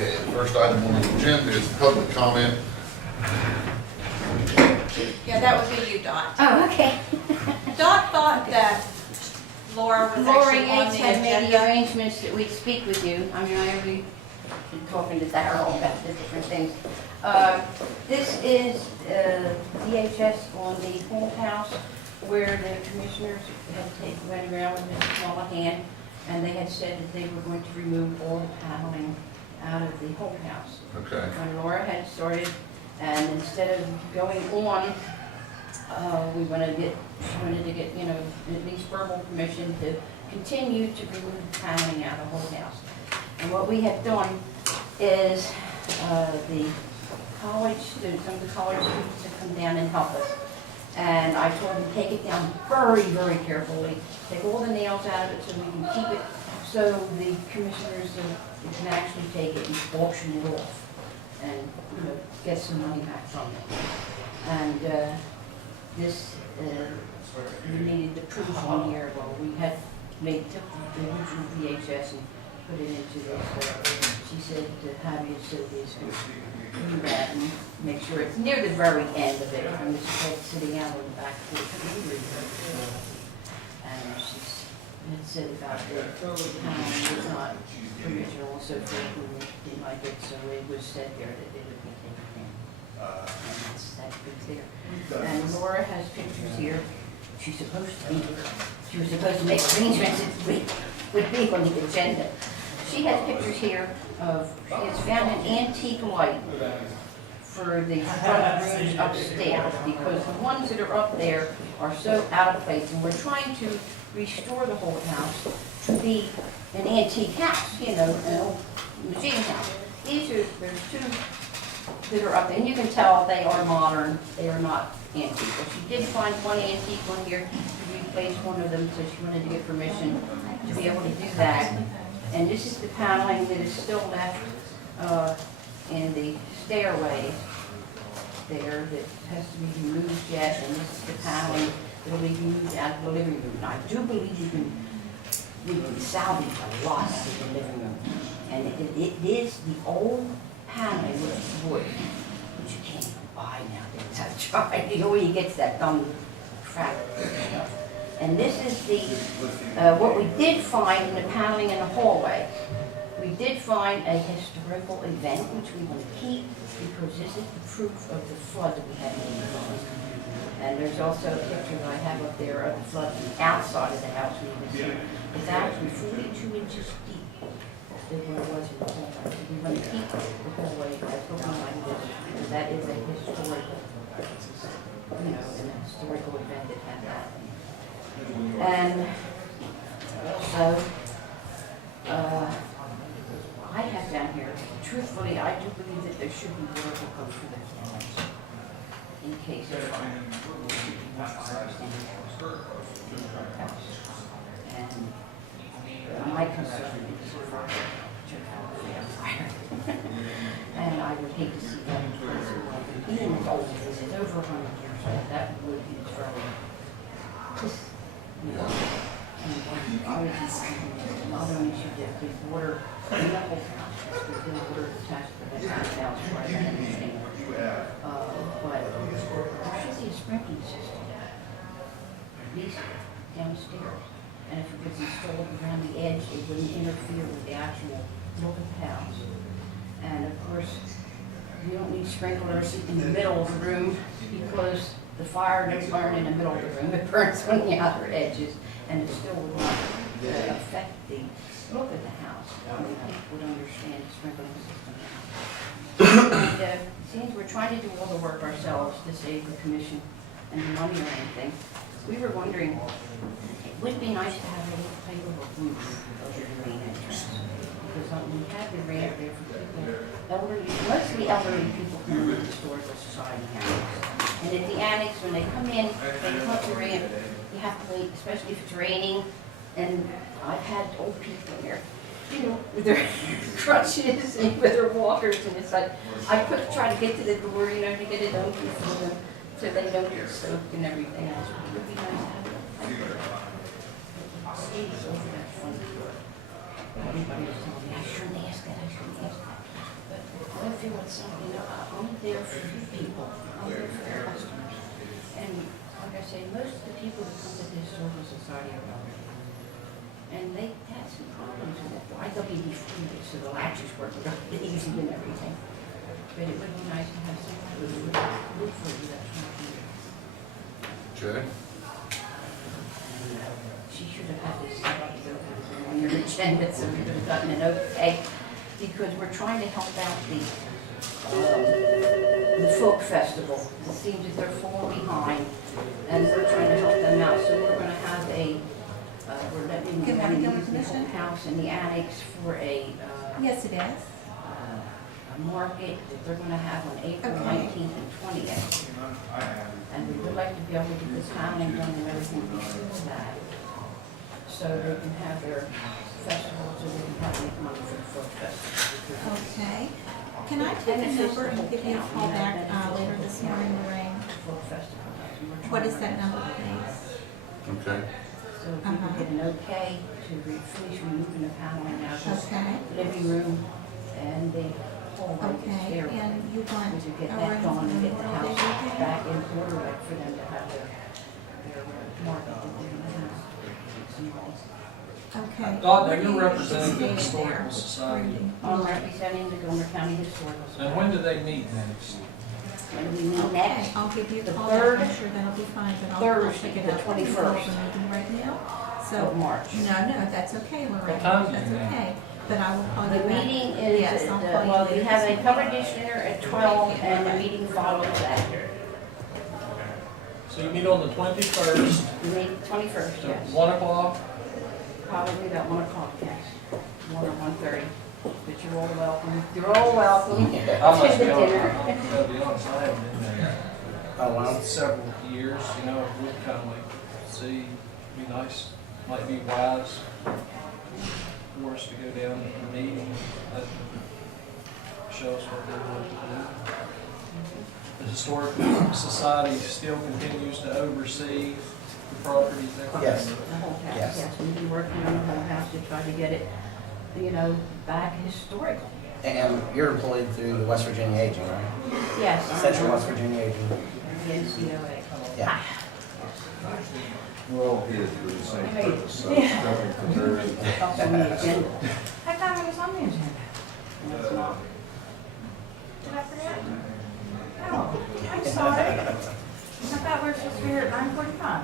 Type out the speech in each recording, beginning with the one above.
Okay, the first item on the agenda is public comment. Yeah, that would be you, Dot. Oh, okay. Dot thought that Laura was Laura actually on Yates the had made the agenda. arrangements that we'd speak with you. I mean, I already been talking to Darrell about the different things. This is DHS on the whole house where the commissioners went around with Mr. Callahan, and they had said that they were going to remove all the paneling out of the whole house. Okay. When Laura had started, and instead of going on, we wanted to get, you know, at least verbal permission to continue to remove the paneling out of the whole house. And what we have done is the college students, some of the college students have come down and help us. And I told them, take it down very, very carefully. Take all the nails out of it so we can keep it, so the commissioners can actually take it and auction it off and, you know, get some money back from it. And this, we needed the proof on here. Well, we had took the original VHS and put it into this. She said to have you so this do that and make sure it's near the very end of it. And this is called sitting out on the back porch. And she had said about the panel was not original, so people didn't like it, so it was said there that they would be taken in. And that's good there. And Laura has pictures here. She was supposed to make arrangements would be on the agenda. She has pictures here of, she has found an antique light for the front rooms upstairs, because the ones that are up there are so out of place, and we're trying to restore the whole house to be an antique house, you know, an old machine house. There's two that are up there, and you can tell they are modern, they are not antique. But she did find one antique one here to replace one of them, so she wanted to get permission to be able to do that. And this is the paneling that is still left in the stairway there that has to be removed yet, and this is the paneling that will be removed out of the living room. Now, I do believe you can salvage a lot out of the living room. And it is the old paneling, which is wood, which you can't even buy nowadays. I've tried, you know, where you get that dumb crap stuff. And this is the, what we did find in the paneling in the hallway. We did find a historical event, which we want to keep, because this is the proof of the flood that we had in the house. And there's also a picture that I have up there of the flood from the outside of the house. It's actually 42 inches deep than what it was in the hallway. We want to keep the hallway as looking like this, because that is a historical, you know, an historical event that had happened. And so, I have down here, truthfully, I do believe that there should be water will go through the house in case of fires in the house. And my concern is fire. And I would hate to see that in place of life. Even as old as this is, over 100 years old, that would be trouble. You know, and I would be not only should there be water in the whole house, there's been water attached to the house, right? I understand. But there should be a sprinkling system, at least downstairs. And if it was installed around the edge, it wouldn't interfere with the actual look of the house. And of course, you don't need sprinklers in the middle of the room, because the fire doesn't burn in the middle of the room, it burns on the outer edges, and it still would not affect the look of the house. I mean, people would understand the sprinkling system. And it seems we're trying to do all the work ourselves to save the commission and the money or anything. We were wondering, it would be nice to have a little type of a roof over the main entrance. Because we have the ramp there for people, elderly, mostly elderly people come to the historical society houses. And at the annex, when they come in, they come up the ramp, you have to wait, especially if it's raining. And I've had old people here, you know, with their crutches and with their walkers, and it's like, I try to get to the door, you know, to get it open for them, so they don't get soaked and everything else. It would be nice to have it. Over that front door. Everybody was telling me, I shouldn't ask that, I shouldn't ask that. something, I'm there for you people, I'm there for the customers. And like I say, most of the people that come to the Historical Society are elderly. And they had some problems with it. Well, I thought he'd be free, so the latches work easy and everything. But it would be nice to have somebody who would look for you that kind of thing. Okay. She should have had this on your agenda, so we could have gotten an okay, because we're trying to help out the folk festival. It seems that they're falling behind, and we're trying to help them out, so we're gonna have we're letting Good them morning, use the Commissioner. whole house and the annex for a Yes, it is. market that they're gonna have on April Okay. 19th and 20th. And we would like to be able to get this timing done and everything before that, so they can have their festival, so they can have make money for the folk festival. Okay. Can I take a number and give you a call back later this morning, Lorraine? Folk festival. And we're What trying is to- that number, please? Okay. So if we can get an okay to finish removing the paneling out of Okay. the living room and the hallway, the Okay, stairway. and you want We could get a that room going and get the for house Memorial Day back in order, like for them to have their market that they're gonna have. Okay. Donna, Where do you're you representing the stay Historical there? Society. I'm representing the Gilmer County Historical And Society. when do they meet next? When we meet Okay, next, I'll give you a the call third back, I'm sure that'll be fine, but I'll Thursday, pick it the up. 21st. I'm meeting right now, of so, March. no, that's okay, Lorraine, What time do you that's meet? okay, but I will call you The back. meeting is, Yes, I'll at, call you well, we later have this a morning. cover dinner at 12 and the meeting follows that. So you meet on the 21st, We meet 21st, at yes. 1 o'clock? Probably about 1 o'clock, yes. 1 or 1:30. But you're all welcome. You're all welcome to the I must be honest, dinner. I'll be honest, I haven't been there Oh, wow. several years, you know, it would kind of like see, be nice, might be wise for us to go down to the meeting, that show us what they're going to do. The Historical Society still continues to oversee the properties there? Yes. The whole house, Yes. yes. We've been working on the whole house to try to get it, you know, back historical. And you're employed through the West Virginia Aging, right? Yes. Central West Virginia Aging. The NCOA. Yeah. We're all here for the same Hey. purpose, so it's nothing for there. Up on the agenda. I thought it was on the agenda. No, it's not. Did I forget? Oh, I'm sorry. I thought we were supposed to be here at 9:45.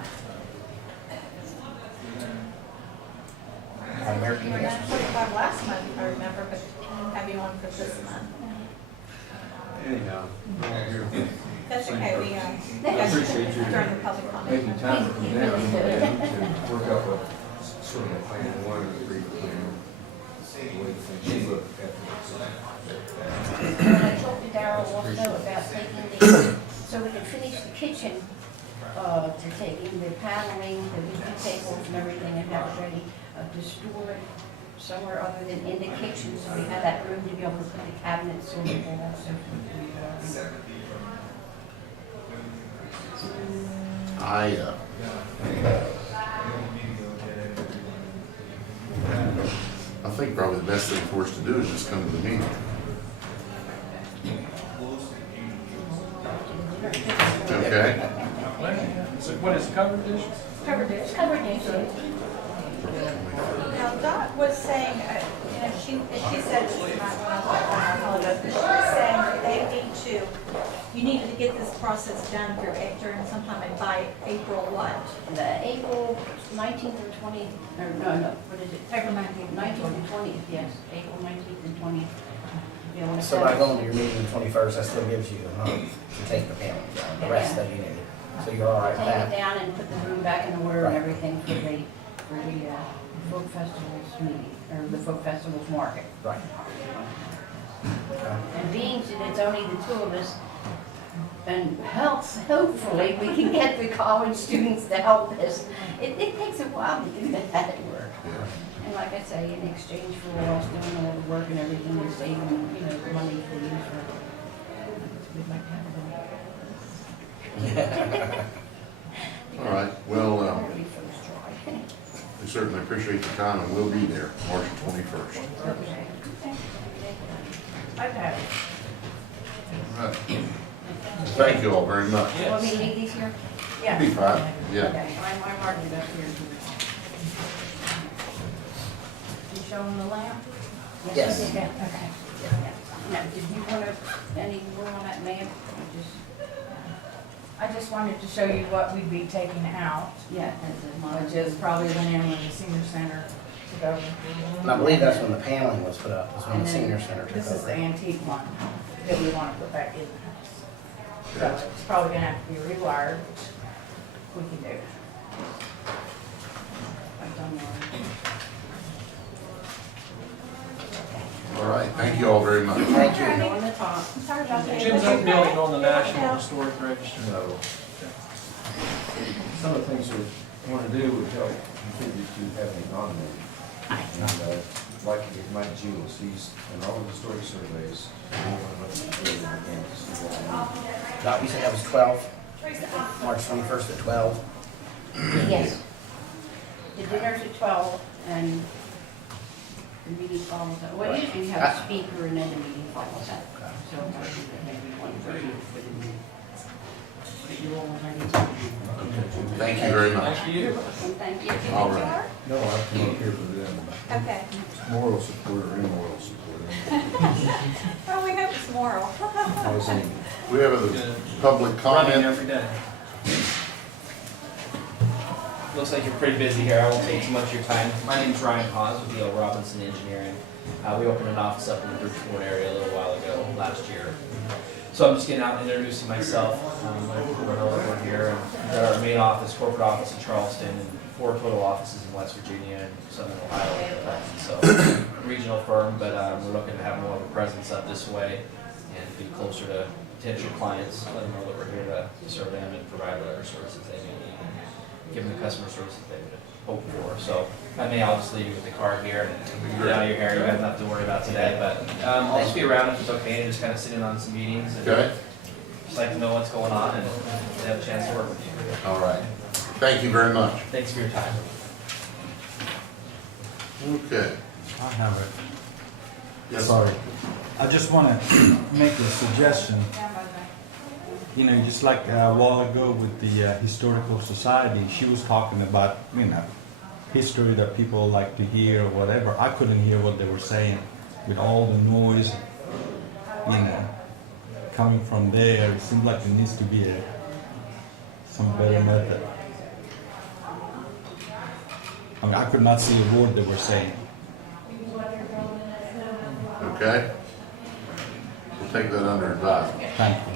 American You were History. 9:45 last month, I remember, but didn't have you on for this month. Anyhow, we're all here. That's okay, we, I appreciate you during the public comment. making time for me now and to work out a sort of a plan, one or three plan. The way things look at And I talked to Darrell also about taking the, so we can finish the kitchen, to take in the paneling, the meeting tables and everything and have it ready, to store it somewhere other than in the kitchen, so we have that room to be able to put the cabinets in the wall, so. I think probably the best thing for us to do is just come to the meeting. Okay? So what is covered dish? Covered dish. Now, Dot was saying, she said this is not what I apologize, but she was saying that you needed to get this process done during sometime by April what? The April 19th and 20th, or no, what is it? April 19th. 19th and 20th, yes, April 19th and 20th. You know, So by going to your meeting the 21st, that still gives you a month to take the panel down, the rest that you need. So you're all right with Take it that? down and put the room back in order and Right. everything for the folk festivals meeting, or the folk festivals market. Right. Okay. And being that it's only the two of us, and hopefully we can get the college students to help us. It takes a while to do that work. And like I say, in exchange for us doing all the work and everything, we're saving, you know, money for use for, we'd like to have them. All right, well, Apparently folks try. we certainly appreciate the time and we'll be there March 21st. Okay. Okay. All right. Thank you all very much. Want me to leave these here? Yeah. Be fine, yeah. Okay, I'm marking it up here. You showing the lamp? Yes. you did, yeah, okay. Now, did you want to, any more on that lamp? Or just, I just wanted to show you what we'd be taking out, yeah, as a which is probably the name of the senior center to go. And I believe that's when the paneling was put up, was when the And then senior center took This is the over. antique one that we want to put back in the house. So it's probably gonna have to be rewired, which we can do. I've done one. All right, thank you all very much. Thank you. On the top. I'm sorry about that. Jim's that building on the National Historic Register. No. Some of the things we want to do would help contribute to having it on there. And like Mike Jules, he's in all the historic surveys. We want to look at the building again to see what we need. Doc, you said that was 12? March 21st at 12? Yes. The dinner's at 12 and the meeting follows that. Well, usually you have a speaker and then the meeting follows that. So it might be maybe 1:30 for the meeting. But you all ready to? Thank you very much. Thank you. Thank you. All right. No, I've come up here for them. Okay. Moral support or immoral support. Oh, we hope it's moral. I was in, We have a public Running comment. every day. Looks like you're pretty busy here. I won't take too much of your time. My name's Ryan Hawes with E.L. Robinson Engineering. We opened an office up in the Bridgeport area a little while ago, last year. So I'm just getting out and introducing myself. We're over here. And we've got our main office, corporate office in Charleston, and 4 total offices in West Virginia and Southern Ohio. So regional firm, but we're looking to have more of a presence up this way and be closer to potential clients, let them know that we're here to serve them and provide whatever services they may need, and give them the customer services they would hope for. So I may, I'll just leave you with the card here, and get out of your hair, you have nothing to worry about today, but I'll just be around if it's okay, and just kind of sit in on some meetings, and Okay, just like to know what's going on, and have a chance to work with you. all right. Thank you very much. Thanks for your time. Okay. I have it. Yes. Sorry. I just want to make a suggestion. You know, just like a while ago with the Historical Society, she was talking about, you know, history that people like to hear or whatever. I couldn't hear what they were saying with all the noise, you know, coming from there. It seems like there needs to be some better method. I mean, I could not see a word they were saying. Okay. We'll take that under advisement. Thank you.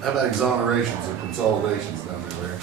How about exonerations and consolidations down there, Larry?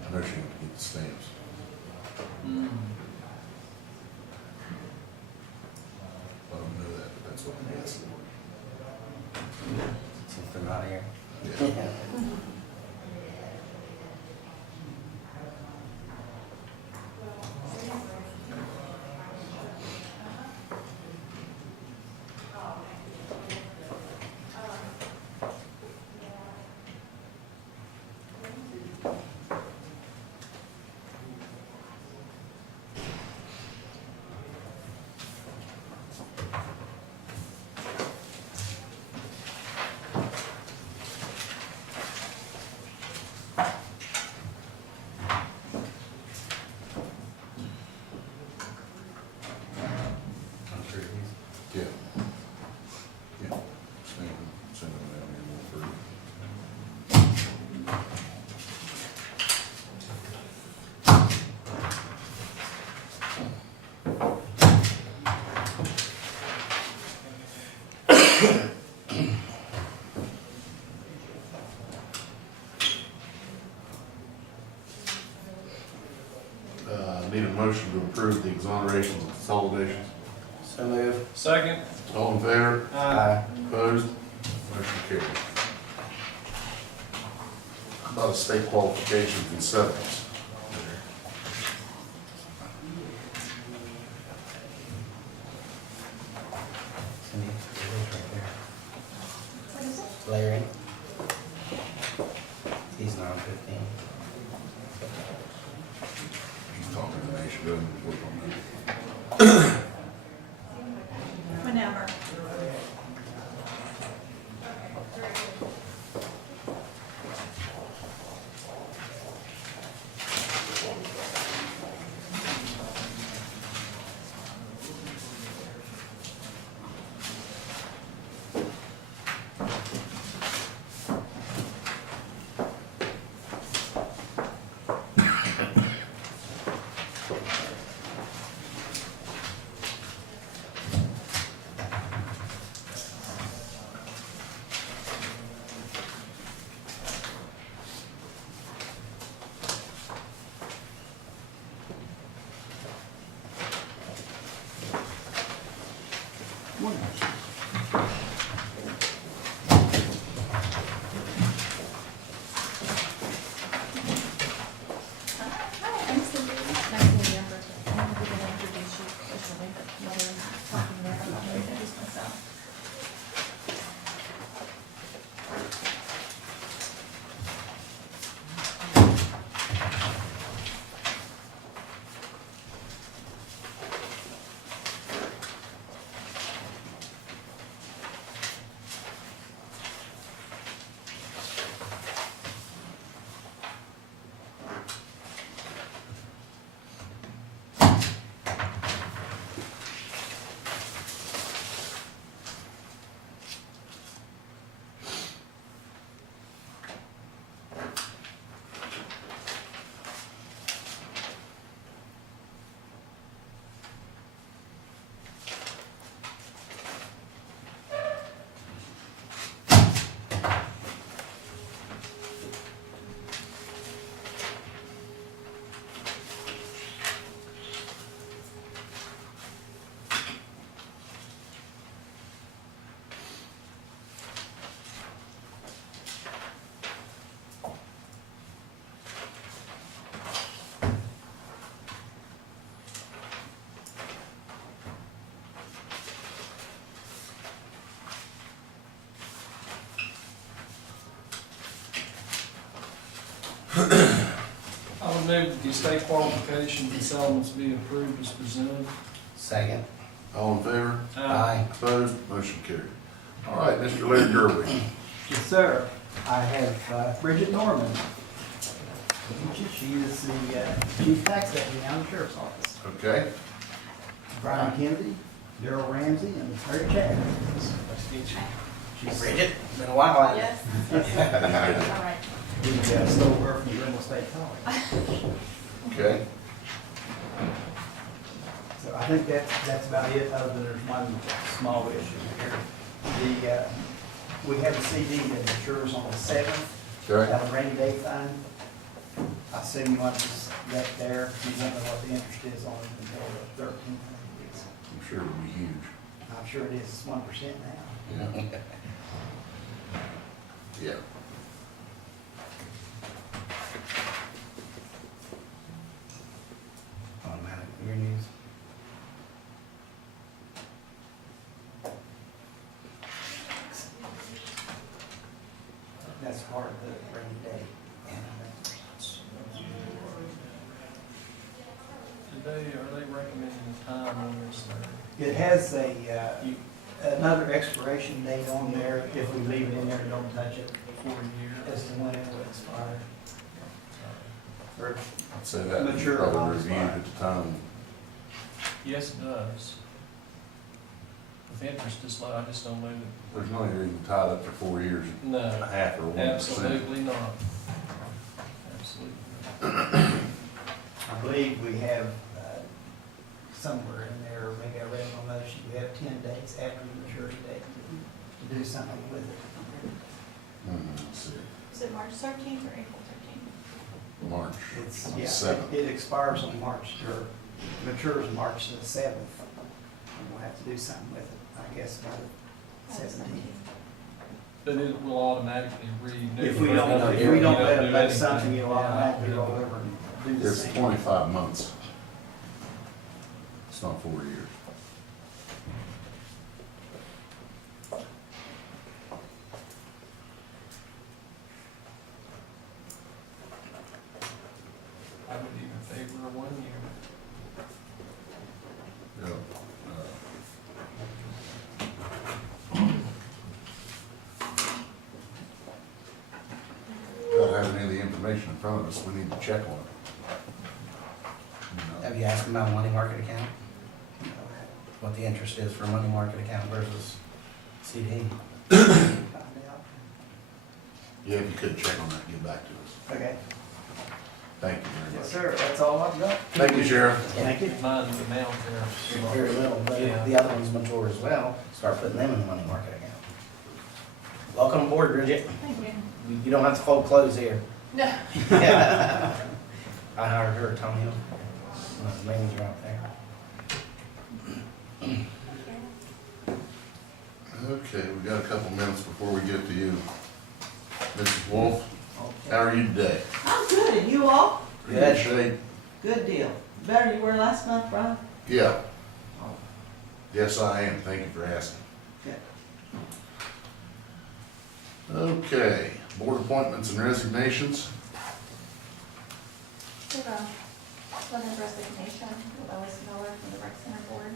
I know she went to get the stamps. I don't know that, but that's what I'm guessing. Something out here. Yeah. motion to approve the exonerations and consolidations. So move. Second. All in favor? Aye. Opposed? Motion carries. How about a state qualifications and settlements? Cindy, it is right there. What is it? Larry. He's 915. He's talking to me, she doesn't work on that. Whenever. I'm Cindy. Nice to meet you. I'm going to introduce you officially, but whether or not talking there, I'm going to introduce myself. I would move that the estate qualifications and settlements be approved as presented. Second. All in favor? Aye. Opposed? Motion carried. All right, Mr. Larry Gerby. Yes, sir. I have Bridget Norman. She is the chief tax deputy down in the sheriff's office. Okay. Brian Kennedy, Daryl Ramsey, and Mary Chad. Nice to meet you. She's Bridget. Been a while. hasn't it? Yes. All right. We stole her from Greenville State College. Okay. So I think that's about it, other than there's one small issue here. We have a CD that matures on the 7th. Okay. Have a rainy day fund. I assume you want this that there. You don't know what the interest is on it until the 13th. I'm sure it'll be huge. I'm sure it is. It's 1% now. Yeah. Yeah. Automatic. Your news. That's part of the rainy day. Are they recommending the time on this? It has another expiration date on there. If we leave it in there and don't touch it, 4 years? as to when it will expire. Or I'd say that was Mature probably bonds reviewed buy. at the time. Yes, it does. With interest is low, I just don't know that. There's no reason tied up for 4 years, No, a half or 1%. absolutely not. Absolutely not. I believe we have somewhere in there, or maybe I read it on the motion, we have 10 days after the maturity date to do something with it. Let's see. Is it March 13th or April 13th? March. It's, 7th. it expires on March 3rd. matures March the 7th. And we'll have to do something with it, I guess, by the 17th. But it will automatically renew. If we don't let them know something, you'll automatically roll over and do the It's same. 25 months. It's not 4 years. I would even favor a 1 year. Yep. Without having any of the information in front of us, we need to check on it. You know? Have you asked them about a money market account? What the interest is for a money market account versus CD? Find out. Yeah, if you could check on that, and get back to us. Okay. Thank you very Yes, much. sir, that's all I've got. Thank you, Sheriff. Thank you. Mind the amount there. Very little, but if the other ones mature as well, start putting them in the money market account. Welcome aboard, Bridget. Thank you. You don't have to fold clothes here. No. I hired her, Tony. The manager out there. Okay, we got a couple minutes before we get to you. Mrs. Wolf, how are you today? I'm good, and you all? Good shape? Good deal. Better you were last month, Brian? Yeah. Yes, I am. Thank you for asking. Good. Okay, board appointments and resignations. We have a letter of resignation with Lois Miller from the rec center board.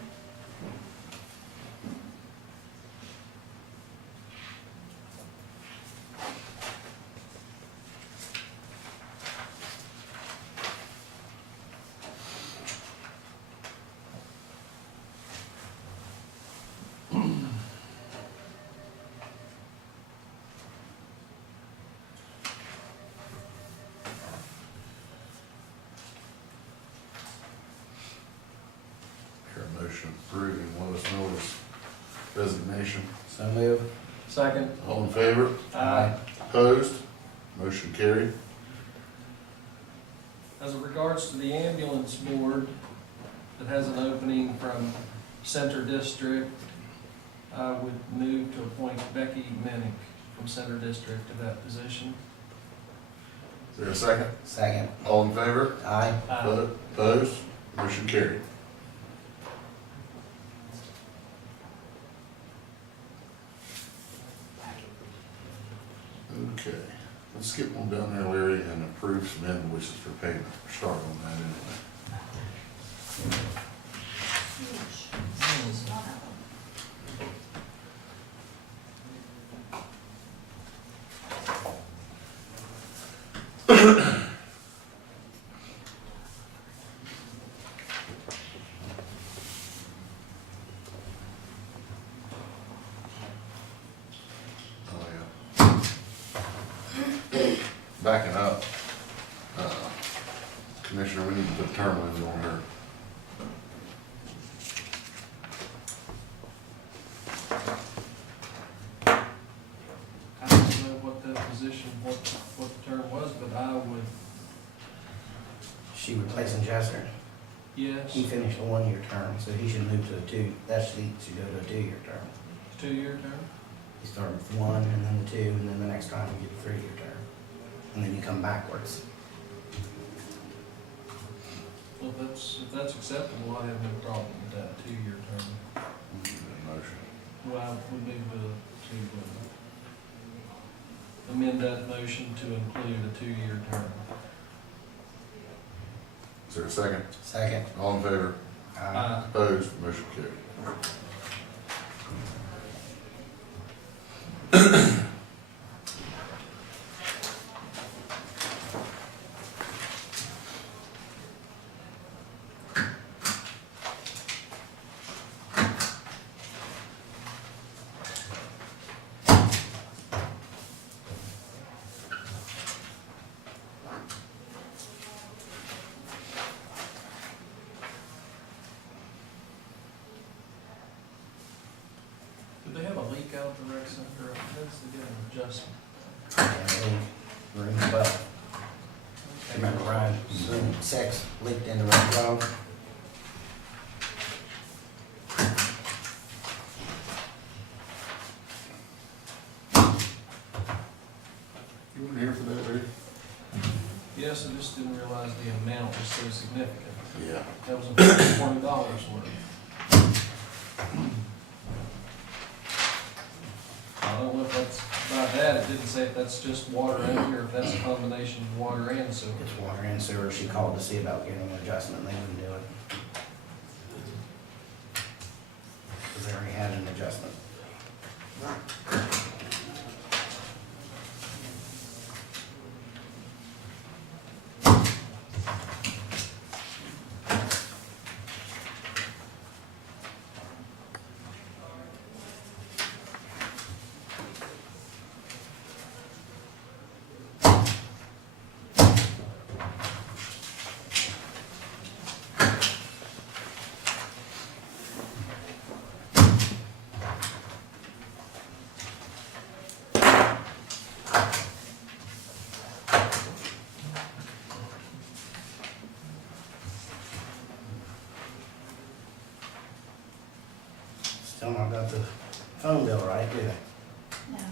Hear a motion approving Lois Miller's resignation. So move. Second. All in favor? Aye. Opposed? Motion carried. As it regards to the ambulance board that has an opening from Center District, I would move to appoint Becky Minnick from Center District to that position. Is there a second? Second. All in favor? Aye. Opposed? Motion carried. Okay, let's skip one down there, Larry, and approve some invoices for payment. Start on that anyway. Huge. Not that one. Oh, yeah. Backing up, Commissioner, we need to put term limits on her. I don't know what that position, what the term was, but I would, She replacing Jesser. yes, He finished a 1 year term, so he should move to a two. That should go to a 2 year term. 2-year term. You start with one, and then the two, and then the next time you get a 3 year term. And then you come backwards. Well, if that's acceptable, I have no problem with that 2-year term. Motion. Well, I would move to amend that motion to include a 2-year term. Is there a second? Second. All in favor? Aye. Opposed? Motion carried. Did they have a leak out at the rec center? That's to get an adjustment. And then room 12. Remember Ryan, room 6 leaked into room 12? You weren't here for that, Rick? Yes, I just didn't realize the amount was so significant. Yeah. That was $120 worth. I don't know if that's about that, it didn't say if that's just water only or if that's a combination of water and sewer. It's water and sewer. She called to see about getting an adjustment, and they wouldn't do it. Because they already had an adjustment. Still not got the phone bill right, do they? No.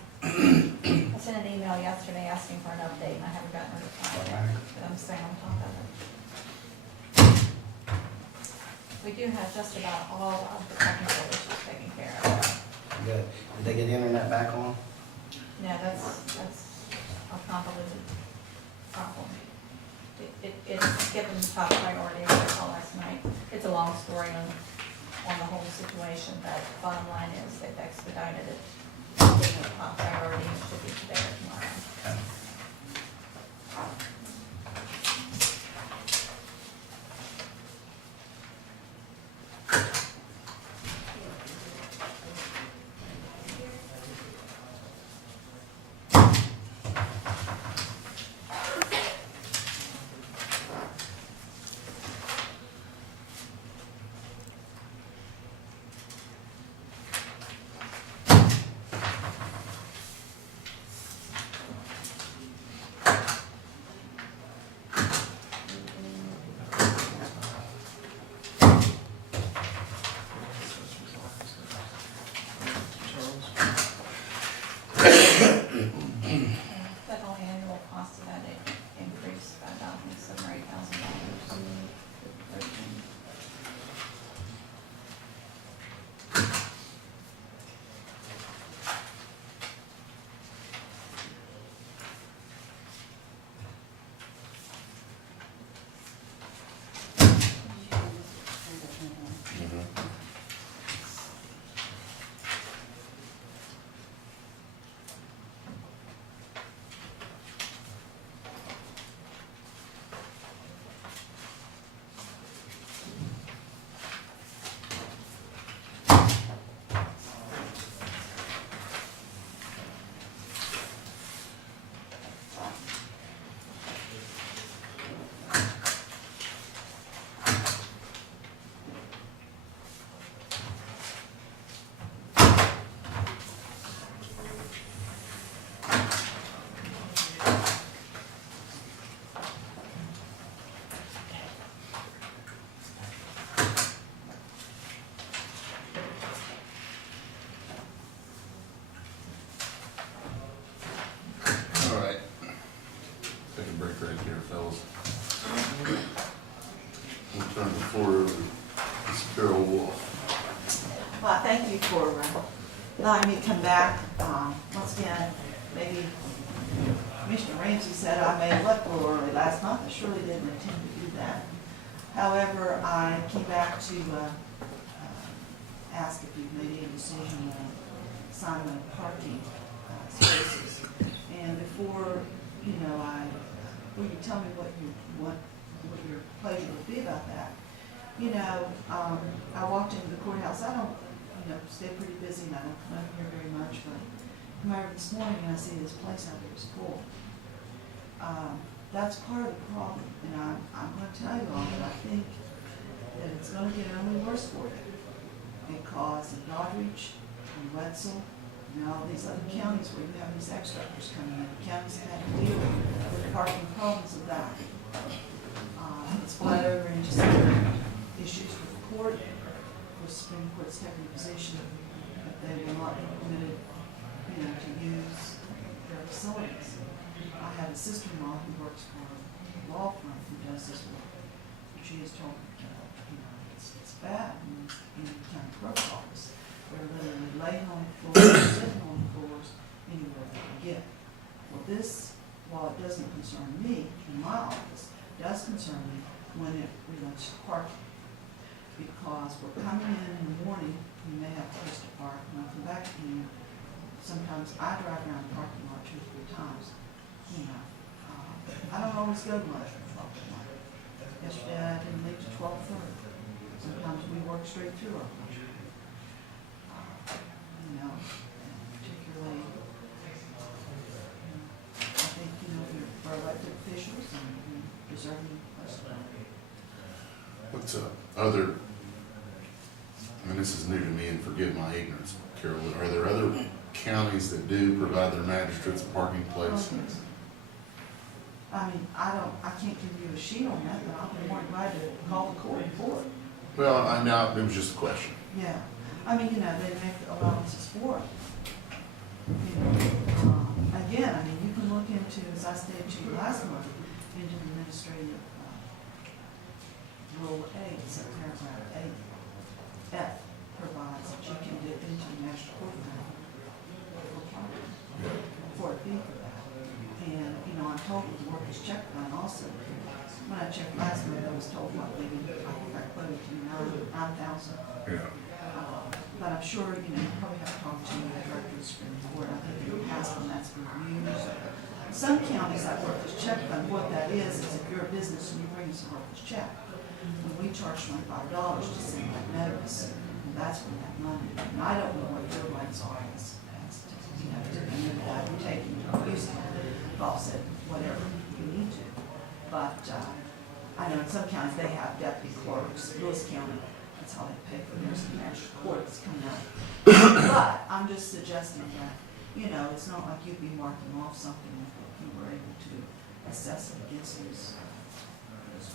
I sent an email yesterday asking for an update, and I haven't gotten a reply yet, but I'm staying on top of it. We do have just about all of the technical issues taken care of. Good. Did they get the internet back on? No, that's a convoluted problem. It's given top priority, I saw last night. It's a long story on the whole situation, but bottom line is they've expedited it. Giving it top priority, it should be today or tomorrow. Okay. Federal annual cost of that increased by about $7,000 or $8,000. All right. Take a break right here, fellas. We'll turn the floor over to Ms. Carol Wolf. Well, thank you for allowing me to come back. Once again, maybe Commissioner Ramsey said I may have left a little early last month. I surely didn't intend to do that. However, I came back to ask if you've made any decision on assignment of parking spaces. And before, will you tell me what your pleasure would be about that? I walked into the courthouse. I don't, stay pretty busy and I don't come over here very much, but I come over this morning and I see this place out there is full. That's part of the problem, and I'm going to tell you all that I think that it's going to get only worse for you, because in Doddridge and Wetzel and all these other counties where you have these extractors coming in, counties have had to deal with the parking problems of that. It's bled over into some issues with the court. The Supreme Court's taken a position that they will not be permitted, to use their facilities. sister-in-law who works for a law firm who does this work. And she has told me, it's bad in the county clerk's office. They're literally laying on the floors, sitting on the floors, anywhere they can get. Well, this, while it doesn't concern me in my office, does concern me when it relates to parking. Because we're coming in the morning, we may have a place to park, and I come back in, sometimes I drive around the parking lot 2 or 3 times, I don't always go much for 12 o'clock. Yesterday I didn't leave till 12:30. Sometimes we work straight through our lunch. And particularly, I think, we're elected officials and we deserve a place to go. What's other, I mean, this is new to me and forgive my ignorance, Carol, but are there other counties that do provide their magistrates a parking place? I mean, I can't give you a sheet on that, but I'll be more than glad to call the court for it. Well, I know, it was just a question. Yeah, I mean, they make allowances for it. Again, I mean, you can look into, as I stated to you last month, into the administrative rule 8, so paragraph 8F provides that you can dip into the national court for a fee for that. And, I'm told with the workers' check fund also, when I checked last month, I was told what they did, I think I quoted to you, 9,000. Yeah. But I'm sure, you probably have to talk to the directors for the board. I think in the past when that's been used. Some counties that workers' check fund, what that is if you're a business and you bring us a workers' check, and we charge $25 to send that notice, and that's where that money. And I don't know what your rights are as to that you're taking, using it, offset, whatever you need to. But I know in some counties they have deputy clerks. Lewis County, that's how they pay for theirs in national court that's coming out. But I'm just suggesting that, it's not like you'd be marking off something if you were able to assess it against those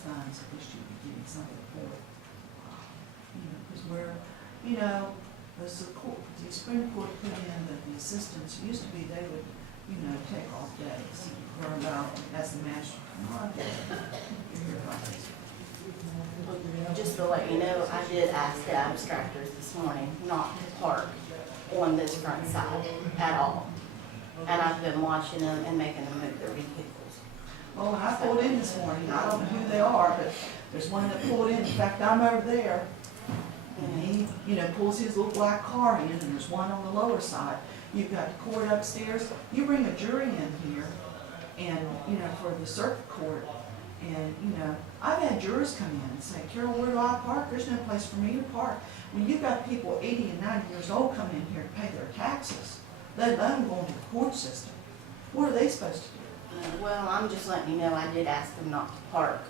funds. At least you'd be getting something for it. Because the Supreme Court put in that the assistants used to be, they would, take off days, learn about as the magistrate. Just to let you know, I did ask the abstractors this morning not to park on this front side at all. And I've been watching them and making them move their vehicles. Well, when I pulled in this morning, I don't know who they are, but there's one that pulled in fact, I'm over there. And he, pulls his little black car in, and there's one on the lower side. You've got the court upstairs. You bring a jury in here, and, for the circuit court, and, I've had jurors come in and say, Carol, where do I park? There's no place for me to park. When you've got people 80 and 90 years old coming in here to pay their taxes, let alone going to the court system, what are they supposed to do? Well, I'm just letting you know, I did ask them not to park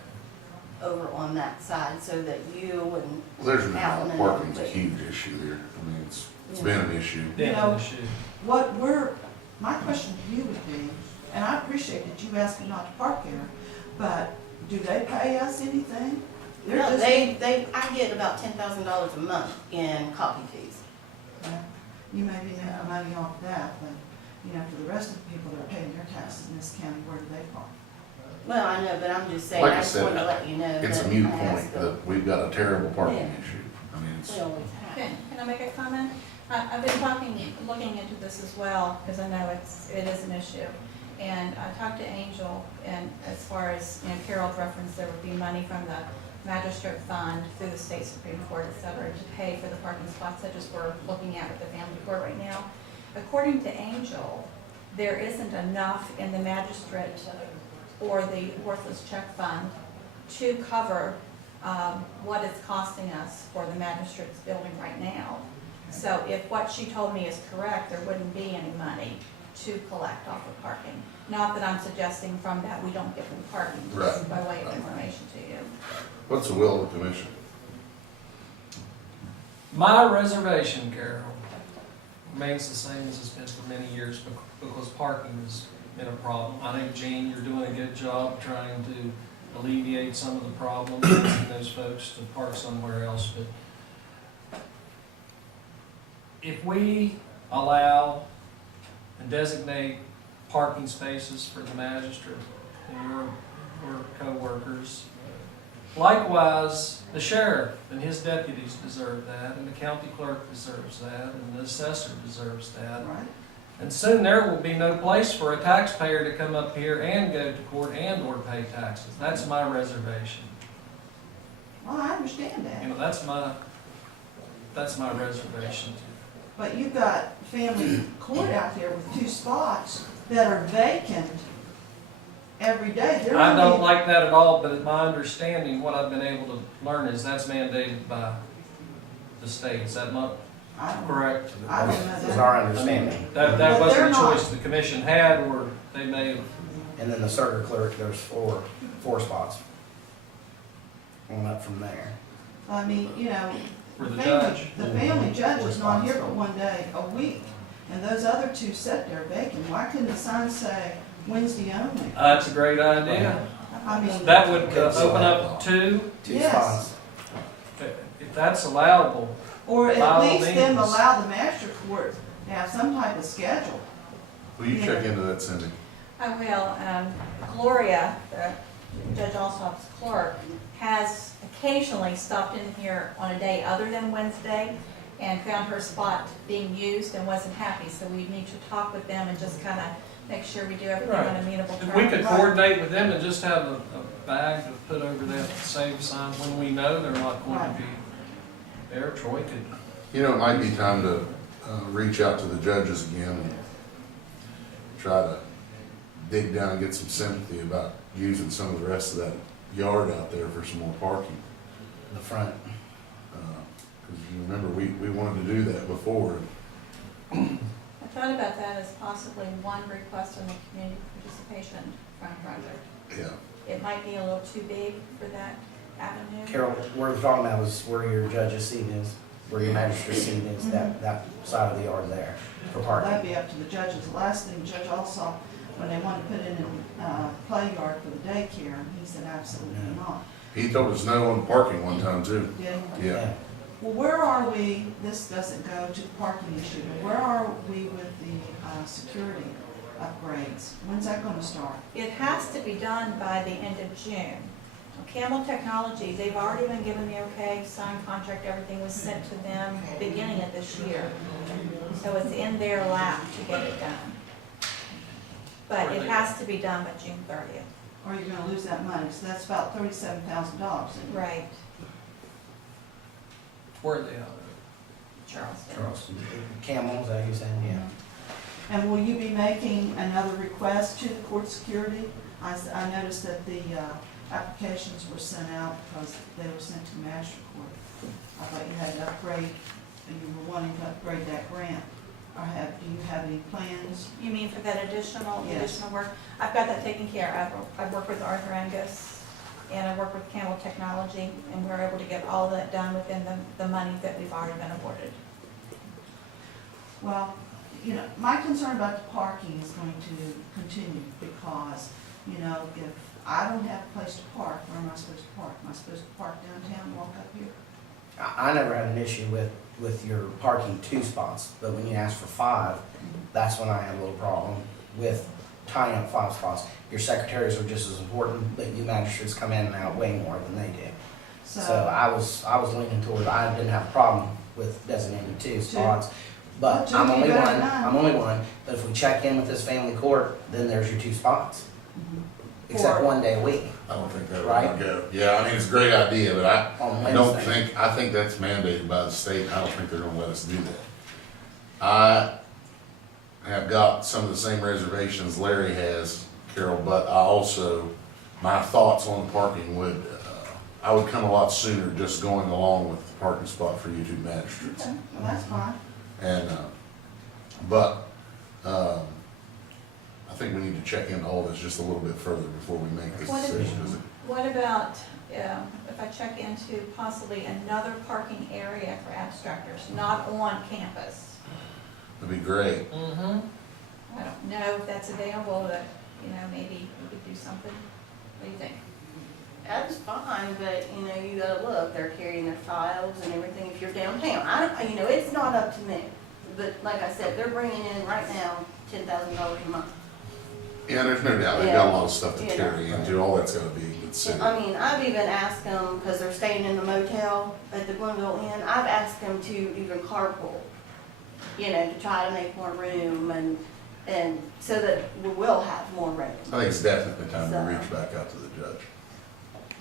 over on that side so that you wouldn't. Well, there's no parking's a huge issue there. I mean, it's been an issue. My question to you would be, and I appreciate that you asked me not to park there, but do they pay us anything? No, I get about $10,000 a month in copy fees. You may be making money off that, but, for the rest of the people that are paying their taxes in this county, where do they park? Well, I know, but I'm just saying, Like I I just said, wanted to let you know that It's a moot I asked point them. that we've got a terrible parking Yeah. issue. I mean, it's, We always have. Can I make a comment? I've been looking into this as well, because I know it is an issue. And I talked to Angel, and as far as, Carol referenced, there would be money from the magistrate fund through the state Supreme Court, et cetera, to pay for the parking spots such as we're looking at with the family court right now. According to Angel, there isn't enough in the magistrate or the worthless check fund to cover what it's costing us for the magistrate's building right now. So if what she told me is correct, there wouldn't be any money to collect off of parking. Not that I'm suggesting from that we don't give them parking, just Right. by way of information to you. what's the will of the commission? My reservation, Carol, remains the same as it's been for many years because parking has been a problem. I think, Gene, you're doing a good job trying to alleviate some of the problems, asking those folks to park somewhere else. But if we allow and designate parking spaces for the magistrate and your co-workers. Likewise, the sheriff and his deputies deserve that, and the county clerk deserves that, and the assessor deserves that. Right? And soon there will be no place for a taxpayer to come up here and go to court and or pay taxes. That's my reservation. Well, I understand that. You know, that's my reservation. But you've got family court out there with 2 spots that are vacant every day. They're I don't only- like that at all, but my understanding, what I've been able to learn is that's mandated by the state. Is that not I don't, correct? I don't know This is that. our understanding. That But wasn't they're a not. choice the commission had, or they may have. And then the circuit clerk, there's four spots. On up from there. I mean, you know, For the family- judge. the family judge is not here but 1 day a week. And those other 2 sit there vacant. Why couldn't the sign say Wednesday only? That's a great idea. I mean. That would open up 2, Two Yes. spots. if that's allowable. Or By at all least them means. allow the magistrate court to have some type of schedule. Will you check into that, Cindy? I will. Gloria, Judge Alsop's clerk, has occasionally stopped in here on a day other than Wednesday and found her spot being used and wasn't happy. So we need to talk with them and just kind of make sure we do everything on Right. a amenable If we terms. could coordinate with them and just have a bag to put over that save sign when we know they're not going to be there, Troy could. You know, it might be time to reach out to the judges again and try to dig down and get some sympathy about using some of the rest of that yard out there for some more parking. The front. Because you remember, we wanted to do that before. I thought about that as possibly one request on the community participation fund project. Yeah. It might be a little too big for that avenue. Carol, where we're talking about was where your judge's seat is, where your magistrate's seat is, that side of the yard there for parking. That'd be up to the judges. The last thing Judge also, when they wanted to put in a play yard for the daycare, he said absolutely not. He told us no on parking one time too. Did he? Yeah. Well, where are we, this doesn't go to the parking issue, but where are we with the security upgrades? When's that gonna start? It has to be done by the end of June. Camel Technology, they've already been given the okay, signed contract, everything was sent to them beginning of this year. So it's in their lap to get it done. But it has to be done by June 30th. Or are you gonna lose that money? So that's about $37,000. Right, Where are they out Charleston. Charleston. Camel, is that who you said? Yeah. And will you be making another request to the court security? I noticed that the applications were sent out because they were sent to magistrate court. I thought you had to upgrade, and you were wanting to upgrade that grant. Or do you have any plans? You mean for that additional Yes. work? I've got that taken care of. I've worked with Arthur Angus and I work with Camel Technology, and we're able to get all that done within the money that we've already been awarded. Well, you know, my concern about the parking is going to continue because, you know, if I don't have a place to park, where am I supposed to park? Am I supposed to park downtown, walk up here? I never had an issue with your parking 2 spots, but when you ask for 5, that's when I had a little problem with tying up 5 spots. Your secretaries are just as important, but you magistrates come in and out way more than they do. So I was leaning toward, I didn't have a problem with designating 2 spots, but Well, 2 would be better than none. I'm only one. But if we check in with this family court, then there's your 2 spots, except For- 1 day a week I don't think that would Right. go. Yeah, I mean, it's a great idea, but on I don't Wednesday. I think that's mandated by the state. I don't think they're gonna let us do that. I have got some of the same reservations Larry has, Carol, but I also, my thoughts on the parking would, I would come a lot sooner just going along with the parking spot for you 2 magistrates. Okay, well, that's fine. And, I think we need to check into all this just a little bit further before we make this What if- decision. Is it- What about if I check into possibly another parking area for abstractors, not on campus? That'd be great. Mm-hmm. I don't know if that's available, that, maybe we could do something. What do you think? That's fine, but, you gotta look, they're carrying their files and everything if you're downtown. It's not up to me. But like I said, they're bringing in right now $10,000 a month. Yeah, there's no doubt, they've got a Yeah. lot of stuff to Yeah. carry into, all that's gotta be the city. I mean, I've even asked them, because they're staying in the motel at the Glenville Inn, I've asked them to even carpool, you know, to try to make more room and so that we will have more room. I think it's definitely time to So- reach back out to the judge.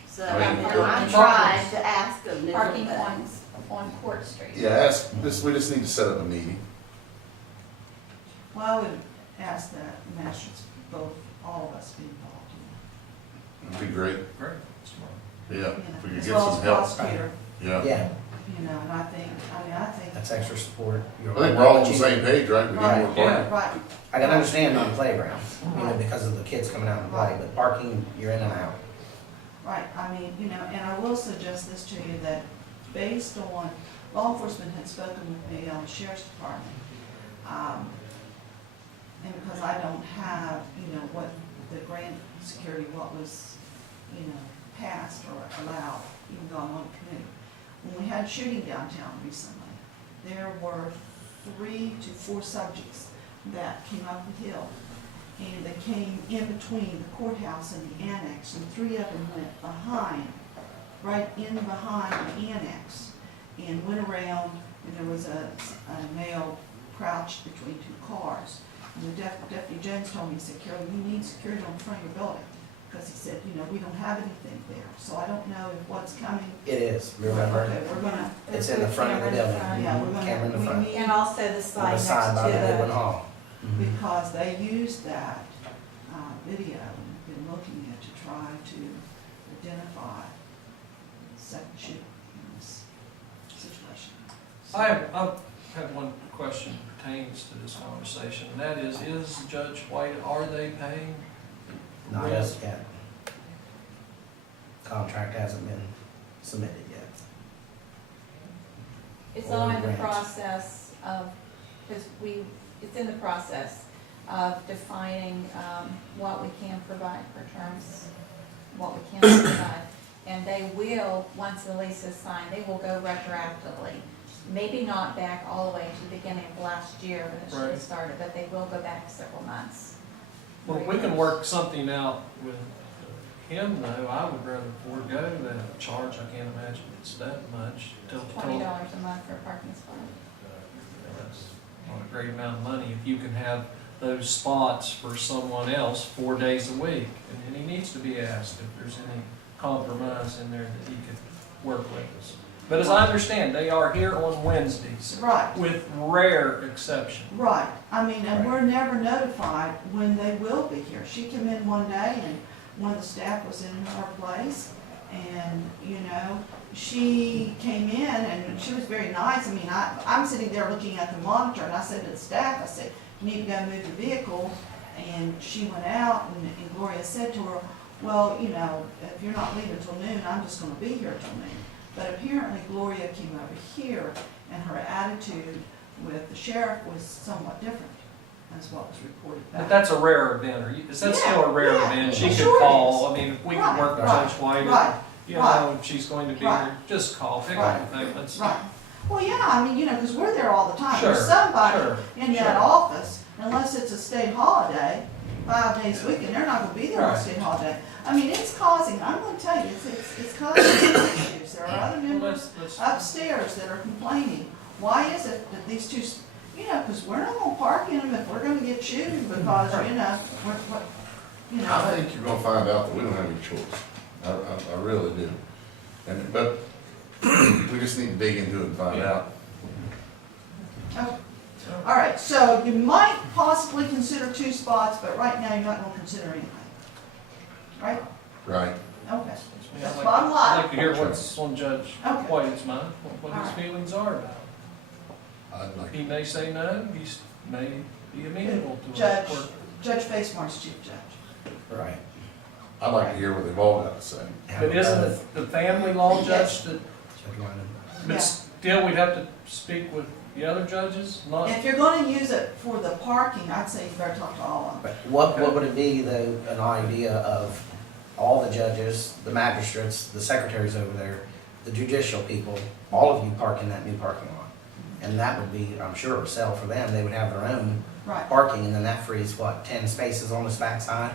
So, I mean, I mean, the- I've tried to ask them different Parking things. on Court Street. Yeah, we just need to set up a meeting. Well, I would ask that masters, both, all of us be involved in It'd be great, Great, smart. yeah, that. if we You could know, as get well some as help. prosecutor, Yeah, Yeah, you know, and I think, that's extra support. I think we're all on the same page, right? We need more Right. parking. Yeah. right, I can understand on the playground, you know, because of the kids coming out and play, but parking, you're in and out. right, I mean, you know, and I will suggest this to you, that based on, law enforcement had spoken with me on the sheriff's department, and because I don't have, you know, what the grand security, what was, you know, passed or allowed, even though I'm on the committee. When we had shooting downtown recently, there were 3 to 4 subjects that came up the hill, and they came in between the courthouse and the annex, and 3 of them went behind, right in behind the annex, and went around, and there was a male crouched between 2 cars. And the Deputy Jones told me, he said, Carol, you need security on the front of your building, because he said, you know, we don't have anything there, so I don't know if what's coming. It is, remember? Okay, we're gonna, It's in the front of the building. yeah, we're gonna, Camera in the we front. need, And also the On sign the next side by the Goodwin to Hall. Mhm. because they used that video and been looking at to try to identify second shooter in this situation. So- I've had one question pertains to this conversation, and that is Judge White, are they paying? Not as yet. Contract hasn't been submitted yet. It's Or all in the grant. process of, because it's in the process of defining what we can provide for terms, what we can provide. And they will, once the lease is signed, they will go retroactively. Maybe not back all the way to the beginning of last year when it should have Right. started, but they will go back several months. Well, if we can work something out with him, though, I would rather forego that charge. I can't imagine it's that much. $20 a month for a parking spot. That's not a great amount of money if you can have those spots for someone else 4 days a week. And he needs to be asked if there's any compromise in there that he could work with us. But as I understand, they are here on Wednesdays, Right. with rare exception. Right, I mean, and Right. we're never notified when they will be here. She came in one day and one of the staff was in her place, and, you know, she came in and she was very nice. I mean, I'm sitting there looking at the monitor, and I said to the staff, I said, you need to go move the vehicle, and she went out, and Gloria said to her, well, you know, if you're not leaving till noon, I'm just gonna be here till noon. But apparently Gloria came over here, and her attitude with the sheriff was somewhat different, as what was reported back. But that's a rare event, is that still a rare Yeah, event? She yeah, could sure it call, is. I mean, if we could Right, work with right, Judge White, Right, you right, know, she's going to be right, here, just call, pick right, up the thing, let's. right. Well, yeah, I mean, you know, because we're there all the time. Sure, There's somebody sure, in that sure. office, unless it's a state holiday, 5 days a week, and they're not gonna be there on a Right. state holiday. I mean, it's causing, I'm gonna tell you, it's causing some issues. There are other Well, members let's- upstairs that are complaining. Why is it that these two, you know, because we're not gonna park in them if we're gonna get sued, because, you know, you know. I think you're gonna find out that we don't have any choice. I really do. But we just need to dig into it and find Yeah. out. Oh, all right, so you might possibly consider 2 spots, but right now you're not gonna consider anything. Right? Right. Okay. I'd That's like- bottom line. I'd like to hear what's on Judge Okay. White's mind, what his Alright. feelings are about it. I'd like, He may say no, he may be amenable to it. Judge, Judge Facemar's chief judge. Right. I'd like to hear what they've all got to say. But isn't it the family law judge that, Yeah. but still we'd have to speak with the other judges, not? If you're gonna use it for the parking, I'd say you better talk to all of them. But what would it be, though, an idea of all the judges, the magistrates, the secretaries over there, the judicial people, all of you park in that new parking lot? And that would be, I'm sure, a sell for them. They would have their own Right. parking, and then that frees, what, 10 spaces on this backside?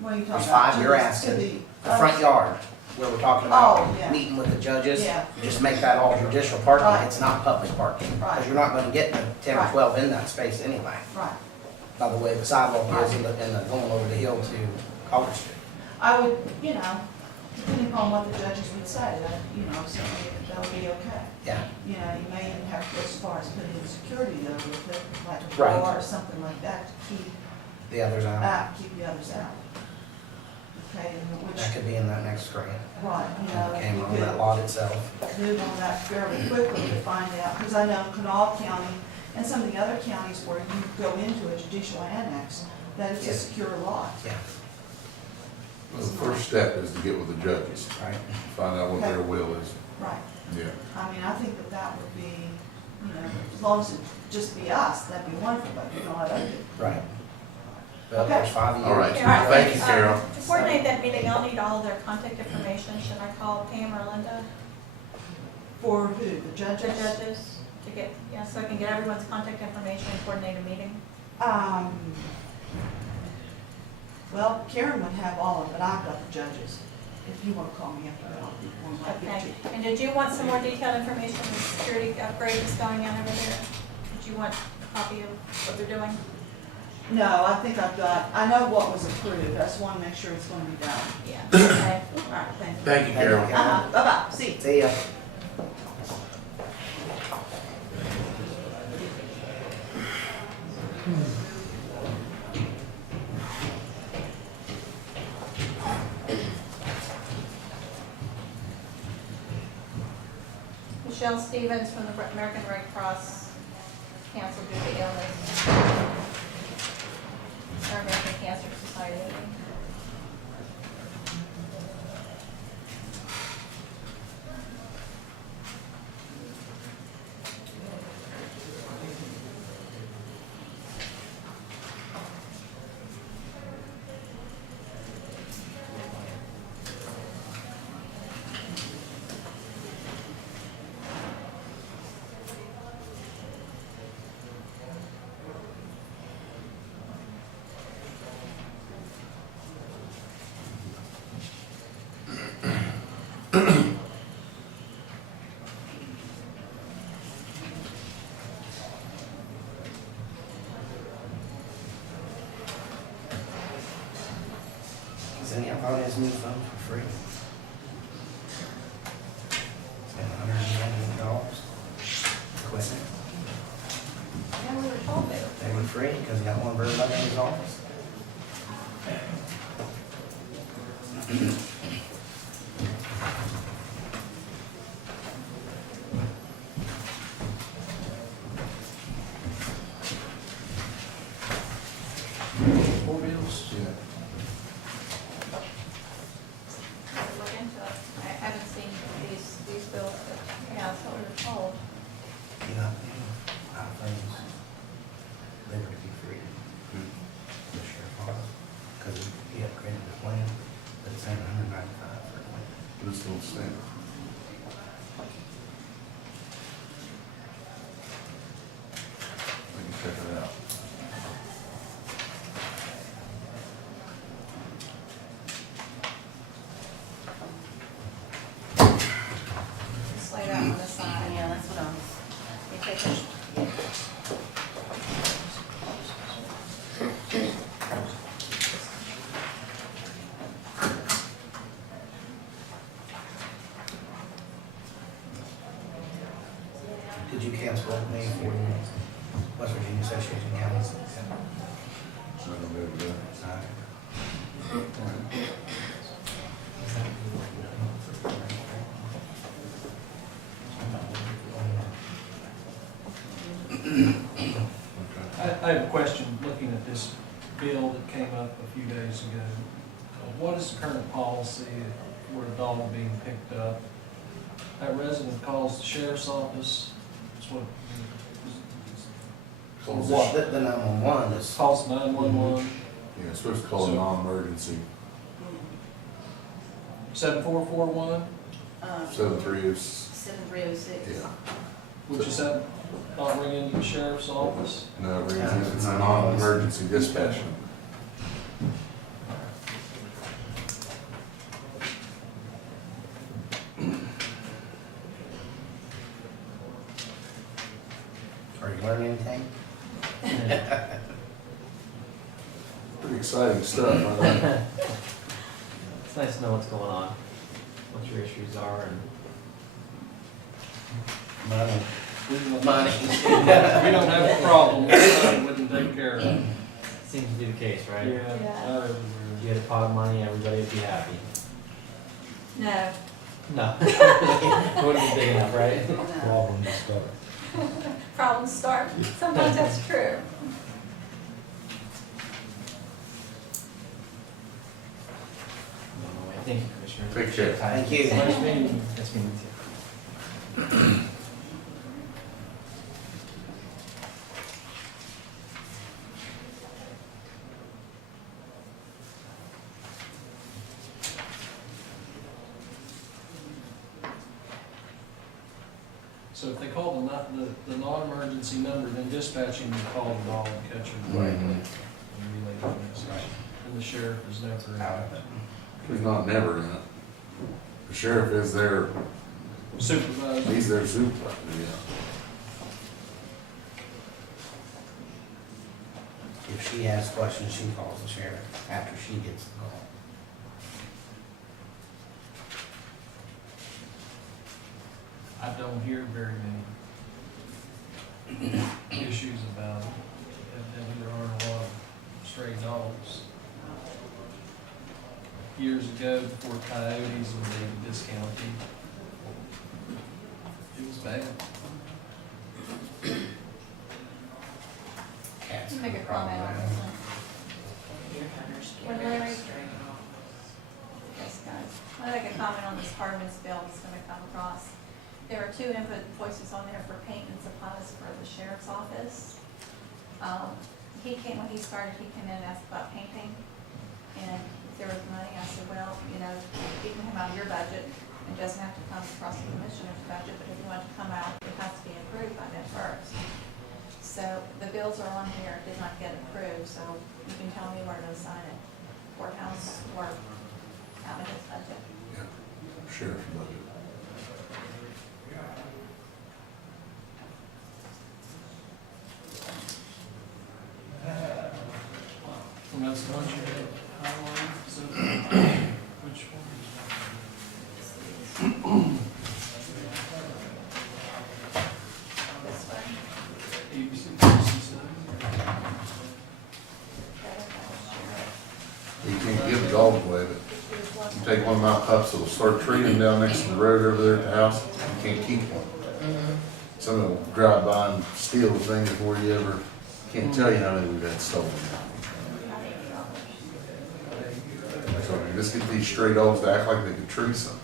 What are you There's talking about? 5 you're To asking. the- The front yard, where we're talking about Oh, yeah. meeting with the judges. Yeah. Just make that all judicial parking, Right. it's not public parking. Right. Because you're not gonna get the 10 or Right. 12 in that space anyway, Right. by the way the sidewalk is and the going over the hill to College Street. I would, you know, depending upon what the judges would say, that, you know, certainly that'll be okay. Yeah, You know, you may even have to go as far as putting in security though with it, like a Right. door or something like that to keep the others out. keep the others out. Okay, and which, That could be in that next grant. right, you know, if Came we on that could lot itself. move on that fairly quickly to find out, because I know Kanawha County and some of the other counties where you go into a judicial annex, that it's a Yeah. secure lot. Yeah, Well, the first step is to get with the judges, right. find out what their will is. Right. Yeah. I mean, I think that that would be, you know, as long as it just be us, that'd be wonderful, but you know, I don't do. Right. Well, Okay. there's 5 years. All right. Carol, Thank you, Carol. To coordinate that meeting, I'll need all their contact information. Should I call Pam or Linda, For who, the the judges? judges, to get, yeah, so I can get everyone's contact information and coordinate a meeting? Well, Karen would have all of it, I've got the judges. If you wanna call me after that, I'll be more than happy Okay, to. and did you want some more detailed information on the security upgrade that's going on over there? Did you want a copy of what they're doing? No, I think I've got, I know what was approved, I just wanna make sure it's gonna be done. Yeah, okay. All right, thank you. Thank you, Carol. Bye-bye, see you. See ya. Michelle Stevens from the American Red Cross canceled due to illness. Our American Cancer Society. Does any of our new phone for free? $190 equipment. Yeah, we were told they were. They were free because he got one bird up in his office. Four bills? Yeah. Look into it. I haven't seen these bills, but yeah, that's what we were told. You know, our things, they were to be free. The sheriff was, because he upgraded the plan, but it's saying $195 for a plan. This don't stand. We can check it out. Just lay that on the side. Yeah, that's what I was. You take it. Did you cancel me for the West Virginia Association of Counties? Not gonna be able to do it. Okay. I have a question, looking at this bill that came up a few days ago. What is the current policy for a dog being picked up? That resident calls the sheriff's office, that's what, Calls What? The 911 is, calls 911, Yeah, it's supposed to call a non-emergency, 7441, 73 is, 7306. yeah. which is that, Not ring into the sheriff's office? No, reason it's a non-emergency dispatch. Are you learning anything? Pretty exciting stuff, huh? It's nice to know what's going on, what your issues are, and Money. We don't Money. we don't have a problem, we wouldn't take care of it. seems to be the case, right? Yeah. If you had a pot of money, everybody would be happy. No, No. It wouldn't be big enough, right? Problem to start. problems start, sometimes that's true. Thank you, Commissioner. Take care. Thank you. Nice meeting you. Nice meeting you. So if they call the non-emergency number, then dispatching will call them all and catch them quickly. Mhm. And relay the message. And the sheriff is never Out of it. He's not never in it. The sheriff is their, supervisor. he's their supervisor, yeah. If she has questions, she calls the sheriff after she gets the call. I don't hear very many issues about it, and there aren't a lot of stray dogs. Years ago, before coyotes and the discounting, it was bad. Cats Make a have problem comment on with this that. one. When Larry, yes, guys, I make a comment on this Hardman's bill that's gonna come across. There are 2 input voices on there for paint and supplies for the sheriff's office. When he started, he came in and asked about painting, and if there was money, I said, well, you know, you can come out of your budget, it doesn't have to come across the commissioner's budget, but if you want it to come out, it has to be approved by them first. So the bills are on here, did not get approved, so you can tell me where to sign it. Courthouse work, out of his budget. Yeah. Sheriff's budget. And that's the one you had highlighted, so which This one, one? ABC. You can't give the dogs away, but you take one of my pups, it'll start treating down next to the road over there at the house, you can't keep one. Some of them will drive by and steal the thing before you ever, can't tell you how many we've had stolen. So you just get these stray dogs to act like they could treat something.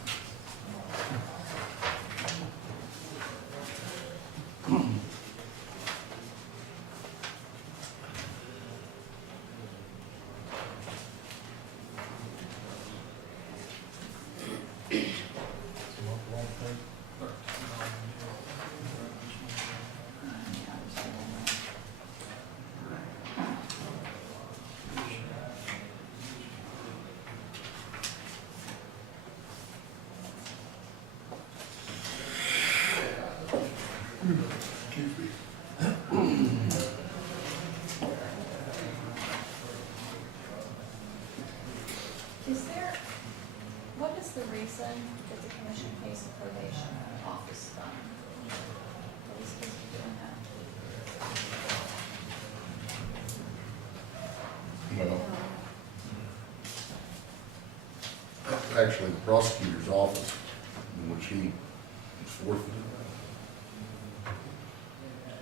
Is there, what is the reason that the commission pays the probation office fund? Are we supposed to be doing that? Well, that's actually the prosecutor's office, in which he is forfeited.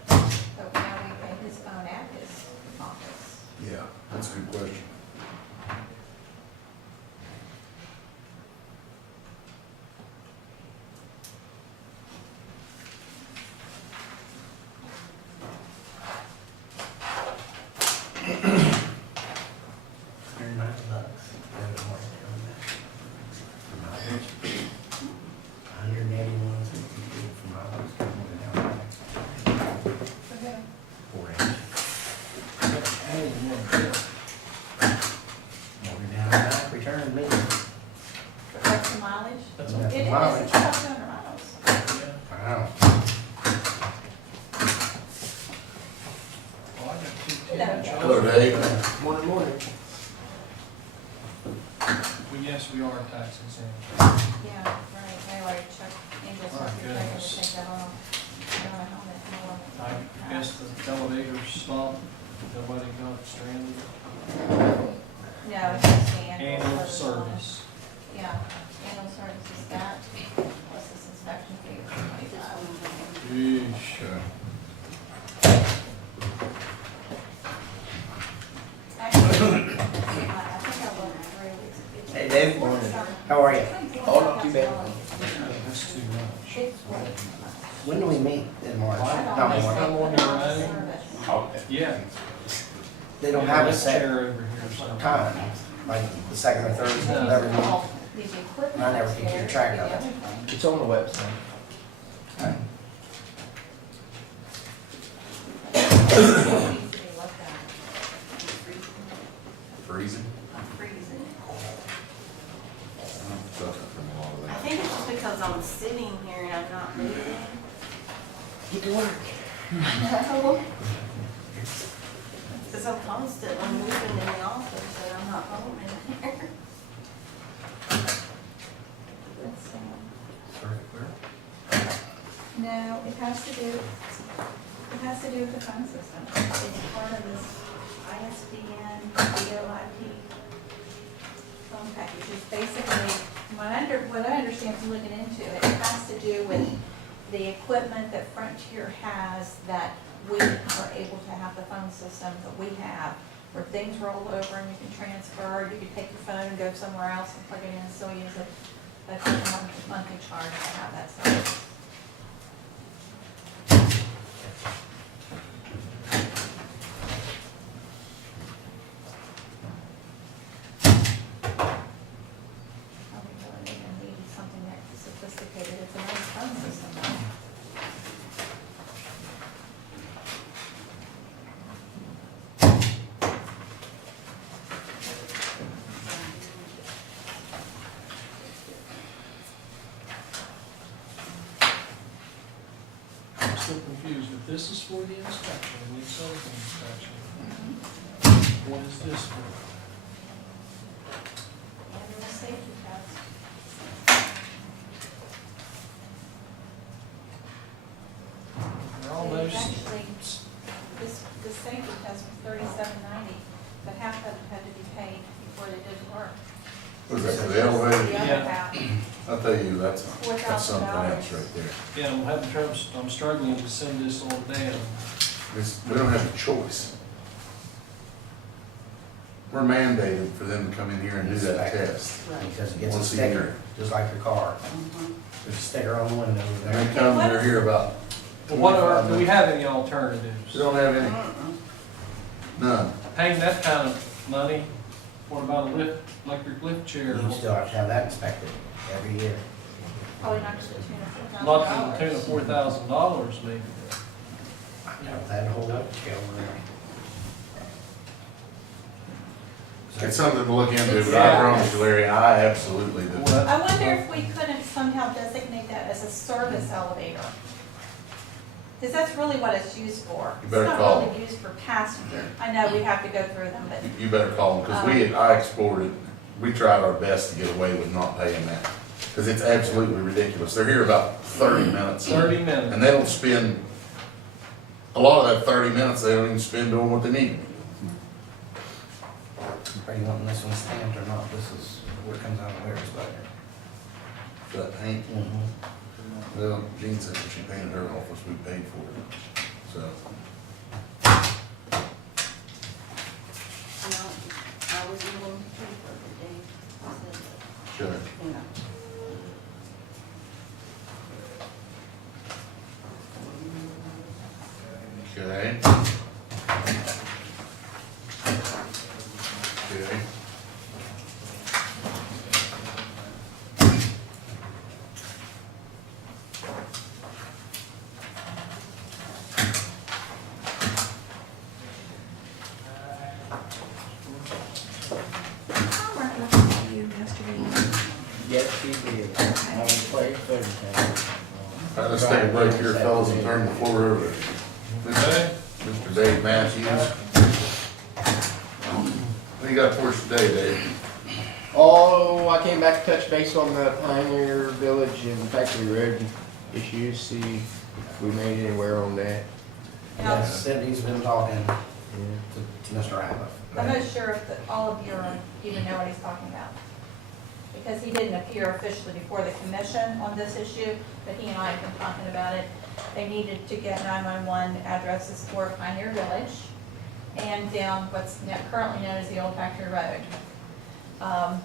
But now we pay his phone at his office. Yeah, that's a good question. $190. $181.62 for mileage. return me. What's the mileage? That's Yeah. all. It is, Mileage. it's about 200 miles. Wow. Well, I got two Hello. ten Hello, Dave. Morning, morning. Well, yes, we are in tax exempt. Yeah, right, I already checked, Angel's My not here, I goodness. take that off. I don't know how that, I guess the elevator stopped, nobody got stranded. no, it's just the annual. Annual service. service. Yeah, annual service is that, plus this inspection fee is $25. Yeesh. Actually, I think I looked through. Hey, Dave. Morning. How are you? Oh, not too bad. That's too much. It's way too much. When do we meet in March? I Not don't in know. March. Come on your own. Service. Yeah. They don't have a This set chair over here or something. time, like the second or third, whatever. All the equipment I never can keep upstairs, track of it. everything. It's on the website. Needs to be looked at. Freezing? Freezing. I'm suffering from a lot of I that. think it's just because I'm sitting here and I'm not moving. Get to work. No. Because I'm constantly moving in the office and I'm not home in here. Let's see. Sorry, where? No, it has to do with the phone system. It's part of this ISDN, VoIP phone package. It's basically, what I understand from looking into it, it has to do with the equipment that Frontier has that we are able to have the phone system that we have, where things roll over and you can transfer, you can take your phone and go somewhere else and plug it in, so you use a monthly charge to have that service. Probably really didn't need something that sophisticated, it's a nice phone system though. I'm still confused, if this is for the inspection, the silicon inspection, what is this for? Annual safety test. They're almost, Actually, this safety test was $37.90, but half of it had to be paid before they did the work. Was that for the The elevator? other Yeah. half, I'll tell you, that's something $4,000. else right there. yeah, I'm having trouble, I'm struggling to send this all down. We don't have a choice. We're mandated for them to come in here and do that test. Because it gets a Once a sticker, year. just like your car. There's a sticker on the window over And there. they come, they're here about But what are, 25 do we minutes. have any alternatives? We don't have any, none. Paying that kind of money, what about a lift, electric lift chair? You still have to have that inspected every year. probably not to the tune of $4,000. Not to the tune of $4,000 maybe. I know that whole scale over It's something to look into, but I Yeah. promise you, Larry, I absolutely do. Well, I wonder if we couldn't somehow designate that as a service elevator. Because that's really what it's used for. You better It's call. not really used for passenger. I know we have to go through them, but You better call them, because I explored it, we tried our best to get away with not paying that. Because it's absolutely ridiculous. They're here about 30 minutes. 30 minutes. And they don't spend, a lot of that 30 minutes, they don't even spend doing what they need. there. Are you wanting this one stamped or not? This is what comes out of Larry's budget. That paint, Mm-hmm. well, Jean said when she painted her office, we paid for it, so. No, I was willing to pay for the day. I said, Sure. you know. Okay. Okay. Robert, look at you. Yes, he did. I was playing phone tag. All right, let's take a break here, fellas, and turn the floor over to Mr. Dave Matthews. What do you got for us today, Dave? Oh, I came back to touch base on the Pioneer Village and Factory Road issues, see if we made anywhere on that. Yes, Cindy's been talking Yeah. to Mr. Ratliff. I'm not sure if all of you even know what he's talking about. Because he didn't appear officially before the commission on this issue, but he and I have been talking about it. They needed to get 911 addresses for Pioneer Village and down what's currently known as the Old Factory Road.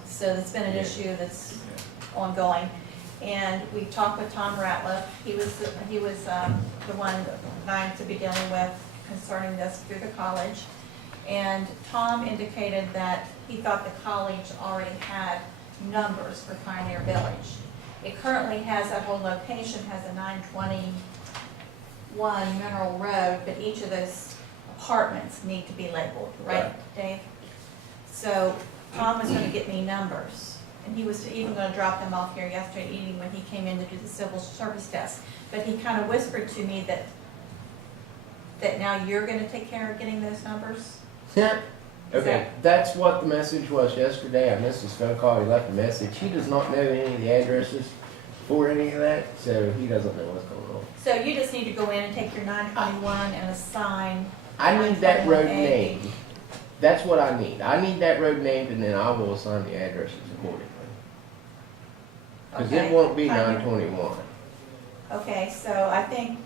So it's been an issue that's ongoing. And we talked with Tom Ratliff. He was the one that I'm to be dealing with concerning this through the college. And Tom indicated that he thought the college already had numbers for Pioneer Village. It currently has, that whole location has a 921 Mineral Road, but each of those apartments need to be labeled, right, Dave? So Tom was gonna get me numbers, and he was even gonna drop them off here yesterday evening when he came in to do the civil service test. But he kind of whispered to me that now you're gonna take care of getting those numbers? Okay, that's what the message was yesterday. I missed his phone call, he left a message. He does not know any of the addresses for any of that, so he doesn't know what's going on. So you just need to go in and take your 921 and assign. I need that road 921A. named. That's what I need. I need that road named, and then I will assign the addresses accordingly. Because Okay. it won't be Pioneer- 921. Okay, so I think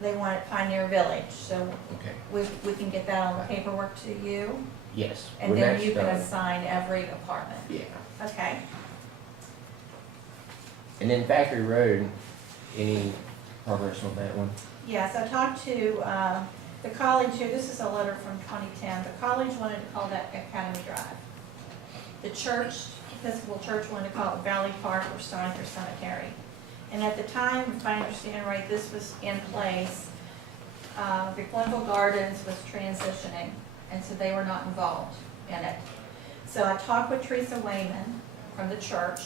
they want it Pioneer Village, so Okay. we can get that on the paperwork to you, Yes. and when then that's you can done. assign every apartment. Yeah. Okay, And then Factory Road, any progress on that one? yes, I talked to the college here, this is a letter from 2010, the college wanted to call that Academy Drive. The church, Episcopal Church wanted to call it Valley Park or Steiger Cemetery. And at the time, if I understand right, this was in place, the Glenville Gardens was transitioning, and so they were not involved in it. So I talked with Teresa Wayman from the church,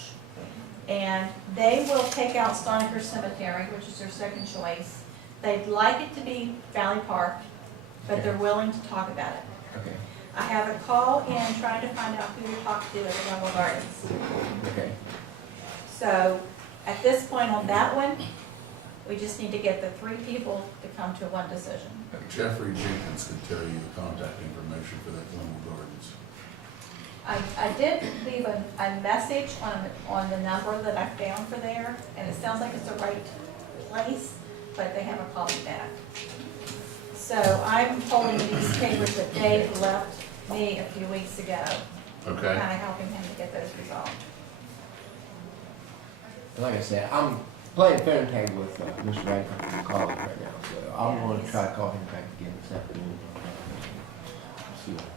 and they will take out Steiger Cemetery, which is their second choice. They'd like it to be Valley Park, but they're willing to talk about it. Okay. I have a call in trying to find out who to talk to at the Glenville Gardens. Okay. So at this point on that one, we just need to get the three people to come to one decision. Jeffrey Jenkins could tell you the contact information for that Glenville Gardens. I did leave a message on the number that I found for there, and it sounds like it's the right place, but they haven't called me back. So I'm holding these papers that Dave left me a few weeks ago, Okay? kind of helping him to get those resolved. Like I said, I'm playing phone tag with Mr. Radcliffe from college right now, so I'm Yeah, going to he's- try to call him back again this afternoon. See what he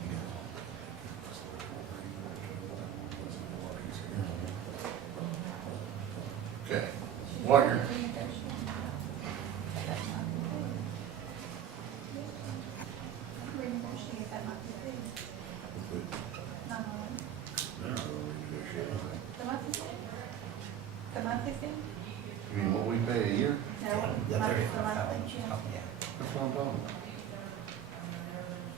Okay. While you're, they're not gonna renegotiate anything. The monthly fee? The monthly fee? You mean what we pay a year? No, The the monthly, 35,000, yeah. yeah. That's what I'm talking about.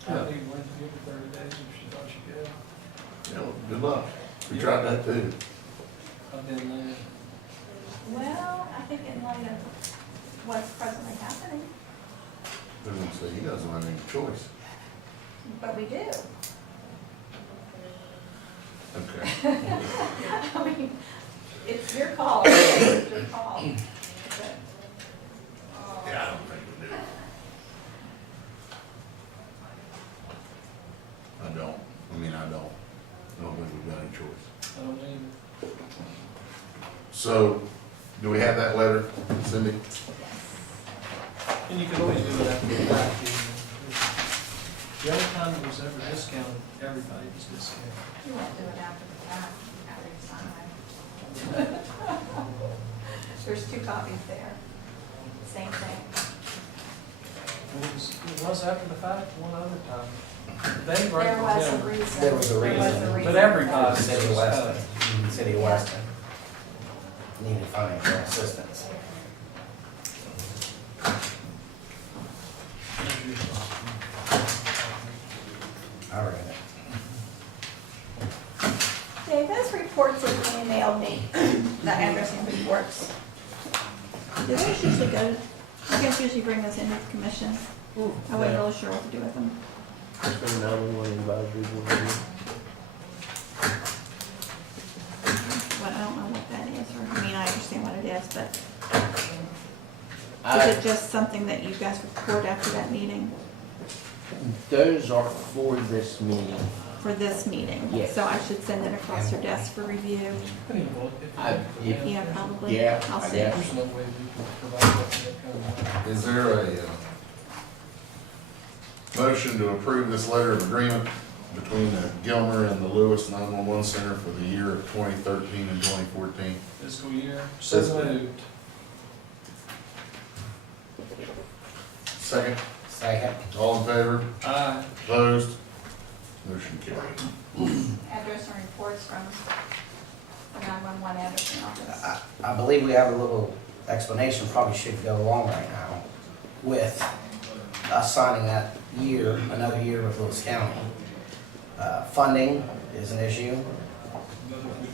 I think Lindsay give her 30 days if she thought she could. Yeah, well, good luck. We tried that too. I've been there. Well, I think in light of what's presently happening, They're gonna say, you guys don't have any choice. but we do. Okay. I mean, it's your call, it's your call. But, Yeah, I don't think we do. I don't. I don't think we've got any choice. I don't either. So, do we have that letter, Cindy? And you could always do it after the fact. The only time it was ever discounted, everybody was discounted. you won't do it after the fact, after you sign. There's two copies there, same thing. It was after the fact, one other time. They There was a represent, reason. There was a reason. but everybody. City of Weston. City of Weston. needed financial assistance. I read it. Dave, those reports that you emailed me, the addressing reports, do those usually go, you guys usually bring those into the commission? I wasn't really sure what to do with them. Just a 911 advisory board. But I don't know what that is, or, I mean, I understand what it is, but I- is it just something that you guys report after that meeting, Those are for this meeting. for this meeting? Yes. So I should send it across your desk for review? I didn't look I, if, Yeah, probably. Yeah, I'll I see. guess. There's no way we can provide that kind of. Is there a motion to approve this letter of agreement between the Gilmer and the Lewis 911 Center for the year of 2013 and 2014? Fiscal year, so Fiscal. moved. Second. Second. All in favor? Aye. Opposed? Motion carried. Address and reports from the 911 addressing office. I believe we have a little explanation, probably should go along right now, with us signing that year, another year with Lewis County. Funding is an issue.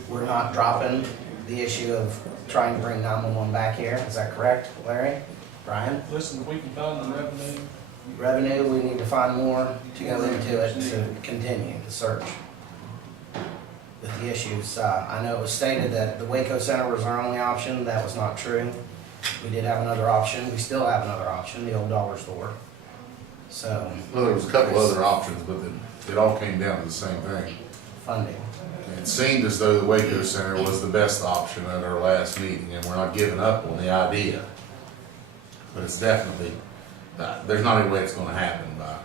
We're not dropping the issue of trying to bring 911 back here, is that correct, Larry? Brian? Listen, if we can find the revenue, Revenue, we need to find more to go into it to continue the search with the issues. I know it was stated that the Waco Center was our only option. That was not true. We did have another option. We still have another option, the old dollar store. So, Well, there was a couple other options, but it all came down to the same thing. funding. It seemed as though the Waco Center was the best option at our last meeting, and we're not giving up on the idea. But it's definitely, there's not any way it's gonna happen by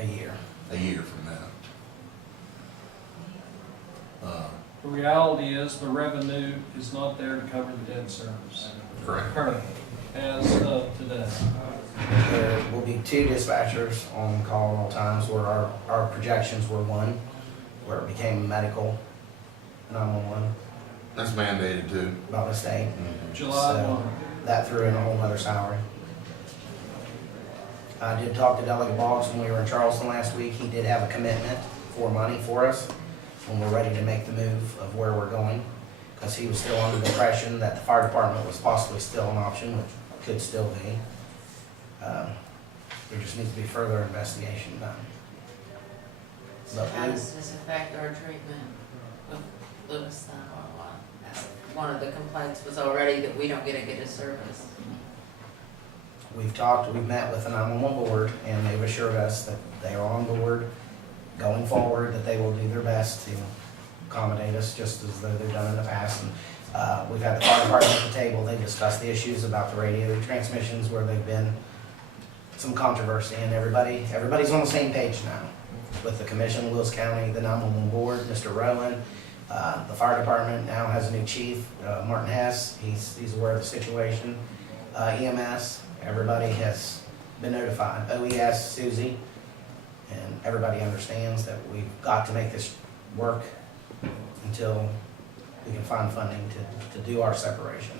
A year. a year from now. the reality is the revenue is not there to cover the debt service. Correct. Currently, as of today. There will be 2 dispatchers on call at all times, where our projections were 1, where it became medical 911 That's mandated too. by mistake. July So, 1. that threw in a whole other salary. I did talk to Delegate Boggs when we were in Charleston last week. He did have a commitment for money for us when we're ready to make the move of where we're going, because he was still under the impression that the fire department was possibly still an option, which could still be. There just needs to be further investigation done. But How does this affect our treatment of Lewis 911? One of the complaints was already that we don't get a good service. we've met with the 911 board, and they've assured us that they are on board going forward, that they will do their best to accommodate us, just as though they've done in the past. And we've had the fire department at the table. They discussed the issues about the radio transmissions, where they've been some controversy, and everybody's on the same page now, with the commission, Lewis County, the 911 board, Mr. Rowan. The fire department now has a new chief, Martin Hess. He's aware of the situation. EMS, everybody has been notified. OES, Susie, and everybody understands that we've got to make this work until we can find funding to do our separation.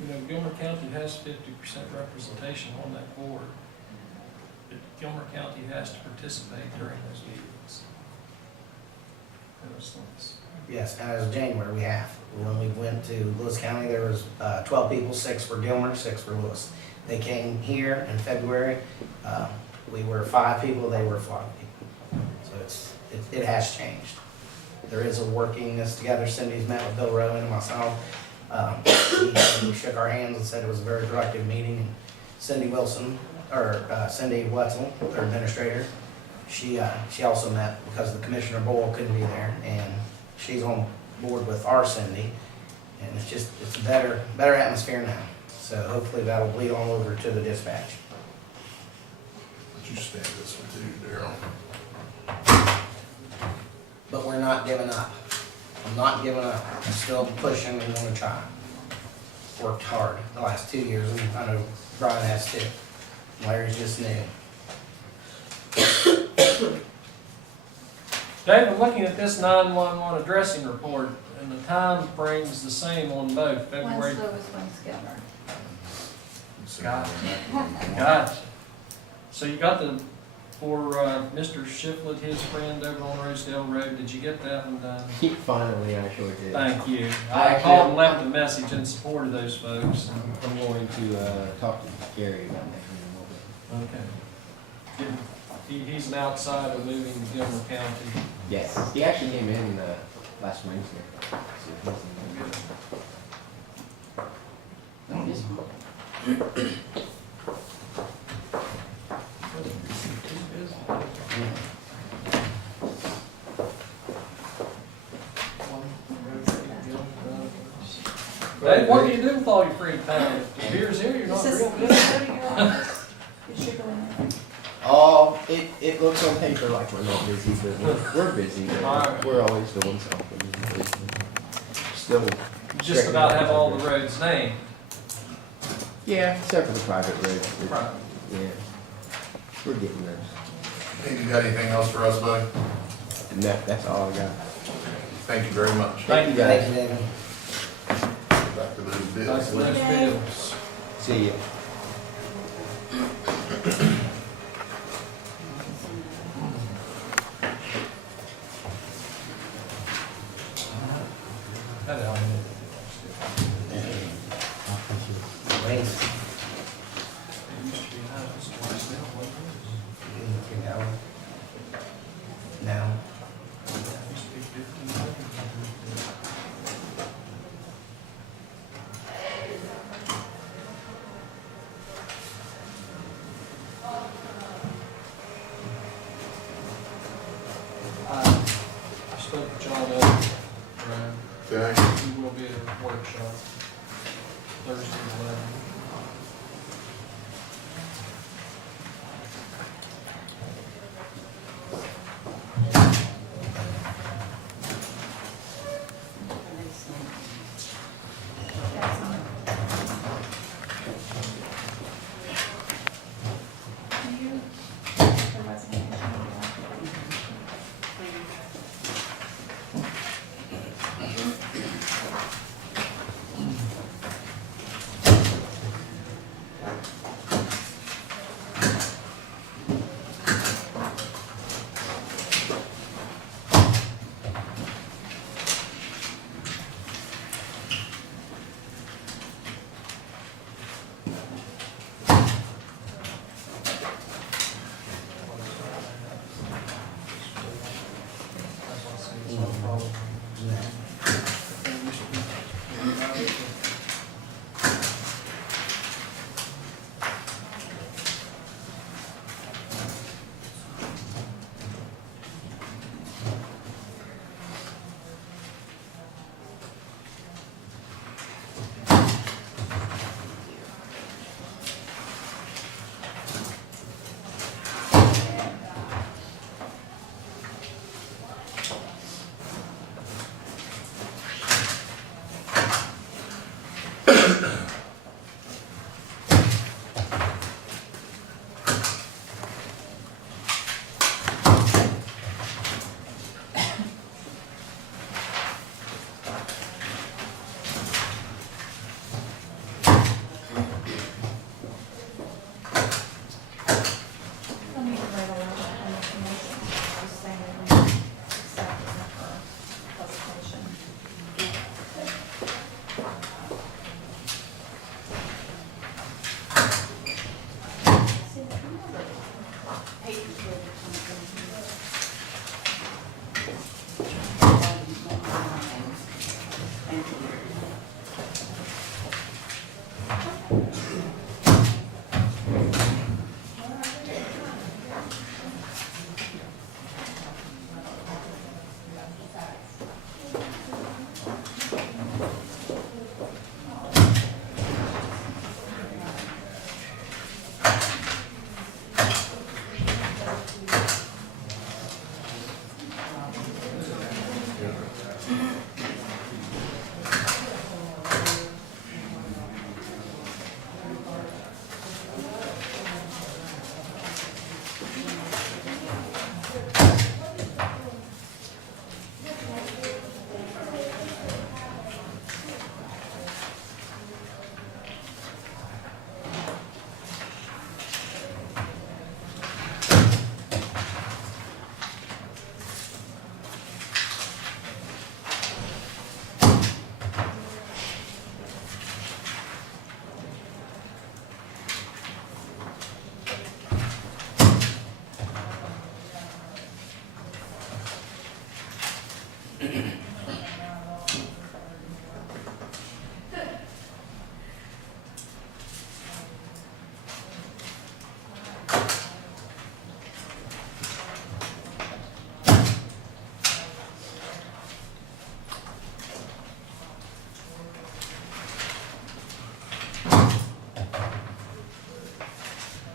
You know, Gilmer County has 50% representation on that board. But Gilmer County has to participate during those meetings. Those things. Yes, and as of January, we have. When we went to Lewis County, there was 12 people, 6 for Gilmer, 6 for Lewis. They came here in February. We were 5 people, they were 5 people. So it has changed. There is a workingness together. Cindy's met with Bill Rowan and myself. We shook our hands and said it was a very productive meeting. And Cindy Wetzel, our administrator, she also met because the Commissioner Boyle couldn't be there, and she's on board with our Cindy, and it's a better atmosphere now. So hopefully that'll bleed all over to the dispatch. But you stand this one too, Daryl. But we're not giving up. I'm not giving up. I'm still pushing and gonna try. Worked hard the last 2 years, and I know Brian has too. Larry's just new. David, looking at this 911 addressing report, and the time frame's the same on both, One's February. Lewis, one's Gilmer. Gotcha. So you got the, for Mr. Shiflett, his friend over on Rosedale Road, did you get that one done? Finally, I sure did. Thank you. I I actually- called and left a message in support of those folks. I'm going to talk to Gary about that in a little bit. Okay. He's an outsider moving to Gilmer County. Yes, he actually came in last Wednesday. Dave, what do you do with all your free time? If beer's here, you're not Is this- real good. is this your office? You should go in there. Oh, it looks on paper like we're not busy, but we're busy. But Alright. we're always doing something. Still. Just about have all the roads named. Yeah, except for the private roads. but, Right. Yeah, we're getting there. Think you got anything else for us, buddy? And that's all I got. Thank you very much. Thank you, Thank guys. you, David. Back to those Thanks bills. for those bills. See ya. That helped. Wait. It used to be nice, it's twice now, wasn't it? Now. It used to be 15. I spoke to John over, Okay. he will be at a workshop Thursday, 11. That's on. Do you, the resignation, That's why I say it's not a problem. They used to be-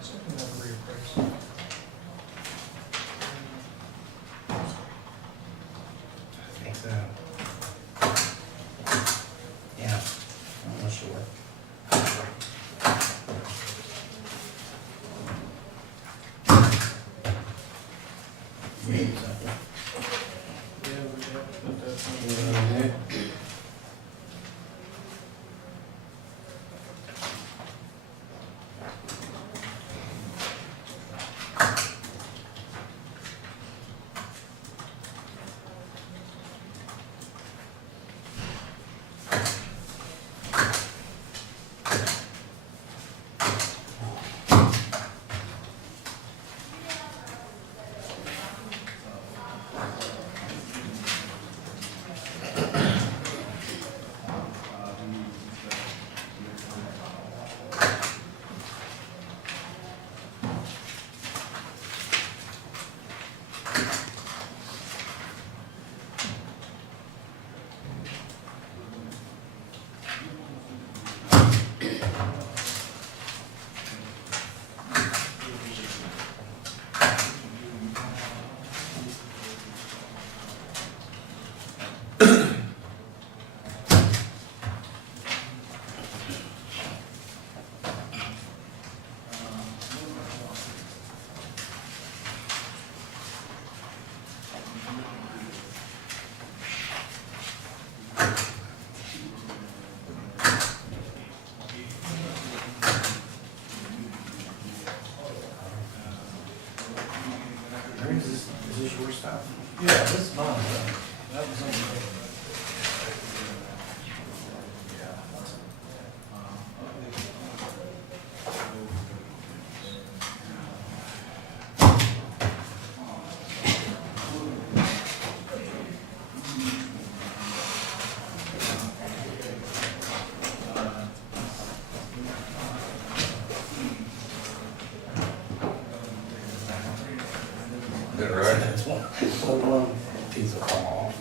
Something that reappraisal. I think so. Yeah, I'm not sure. Maybe something. Yeah, we have to put that somewhere. Is this your stuff? Yeah, this is mine, that was on the. Is that right? That's one piece of fall.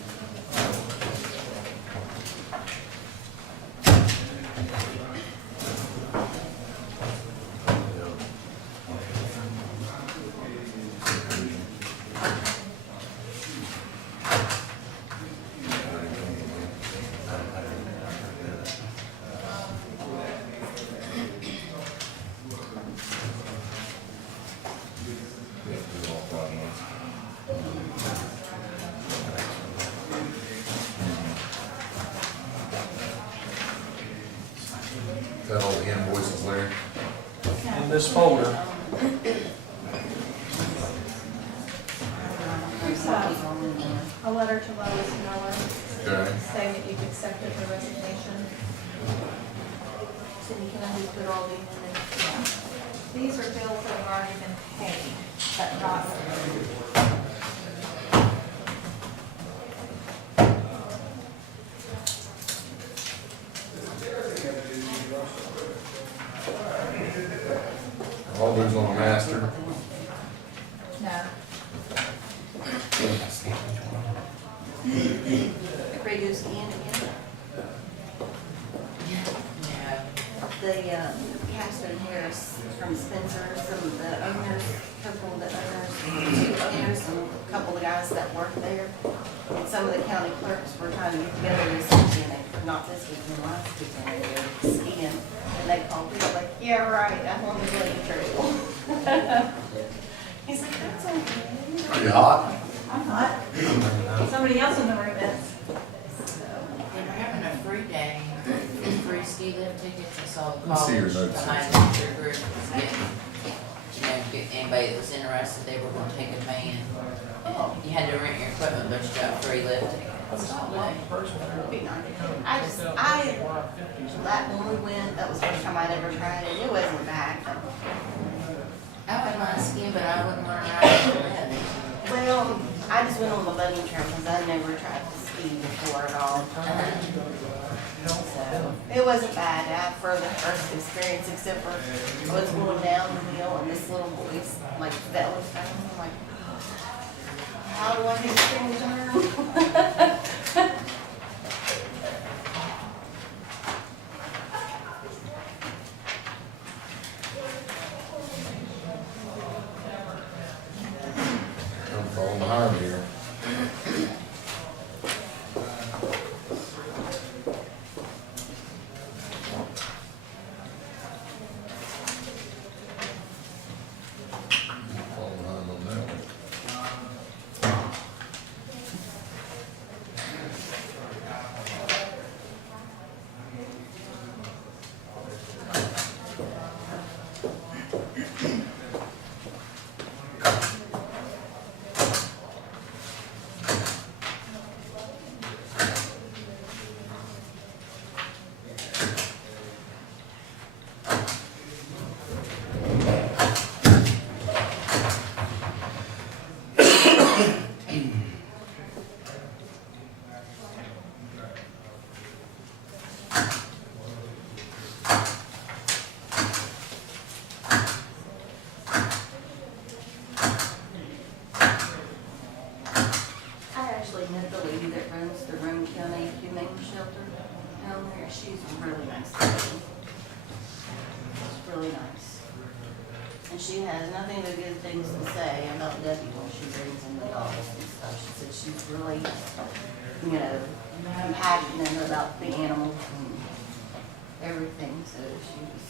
Is that all the invoices, Larry? In this folder, Here's a letter to Lois Miller Okay. saying that you've accepted the resignation. Cindy, can I just put all these in there? Yeah. These are bills that have already been paid, but not. All those on the master. No. Reduce Ian again. Yeah. The, Catherine Harris from Spencer, some of the owners, couple of the owners, two owners, and a couple of the guys that work there. And some of the county clerks were trying to get together this weekend, not this weekend, last weekend, they were skiing. And they called me, like, yeah, right, I'm on the blade trail. He's like, that's okay. Pretty hot. I'm not. Somebody else in the room is. They were having a free day, free ski lift tickets, I saw the Let's see your college notes. behind their group was getting, get anybody that was interested, they were gonna take a van. You had to rent your equipment, but you got free lift tickets. That when we went, that was the first time I'd ever tried it, it wasn't bad. I wouldn't mind skiing, but I wouldn't want to ride it. Well, I just went on the bunny trail because I never tried to ski parking before at all. So, it wasn't bad for the first experience, except for I was going down the hill and this little voice like fell in front of me, I'm like, how do I get things turn? I'm falling behind here. Falling behind on that one. I actually met the lady that runs the Roane County Humane Shelter down there. She's a really nice lady. She's really nice. And she has nothing but good things to say about Debbie when she brings in the dogs and stuff. She said she's really, you know, compassionate about the animals and everything, so she was.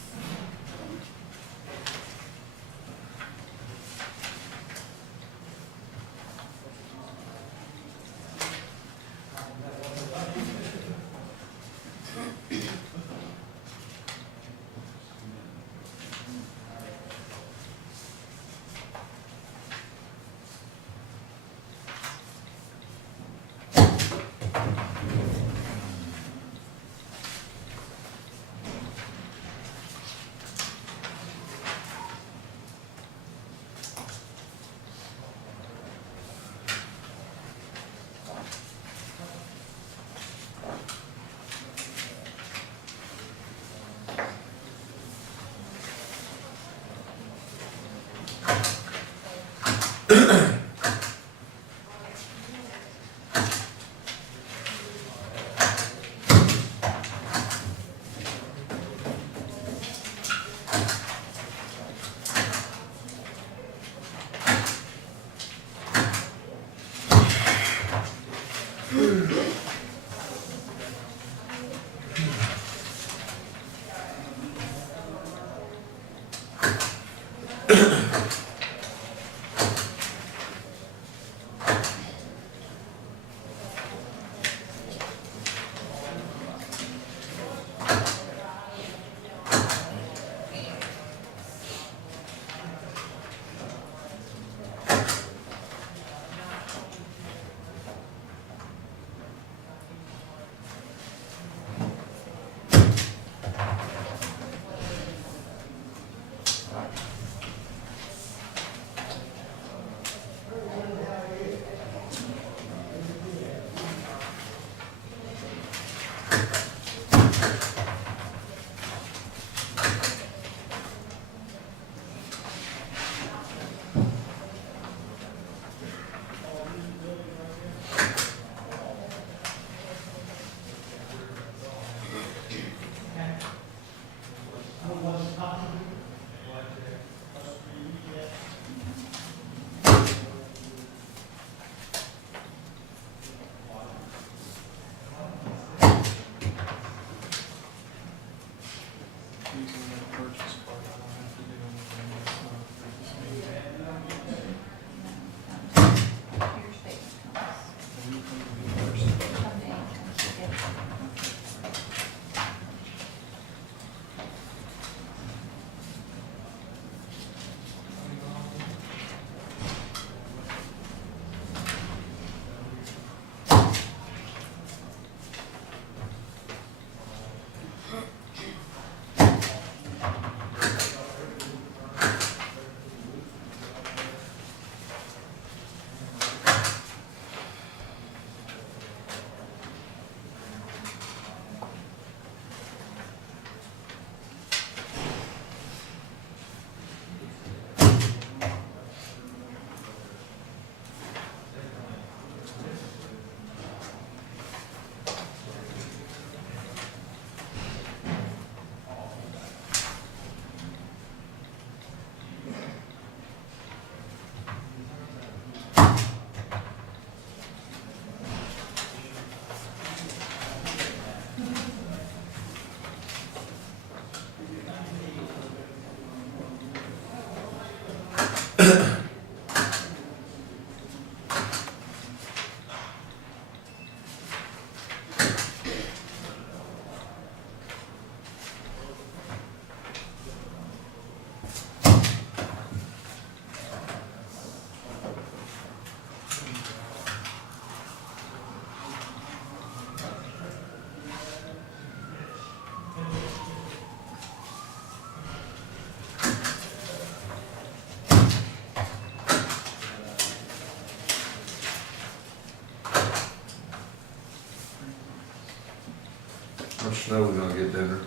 How much snow we gonna get there? Gonna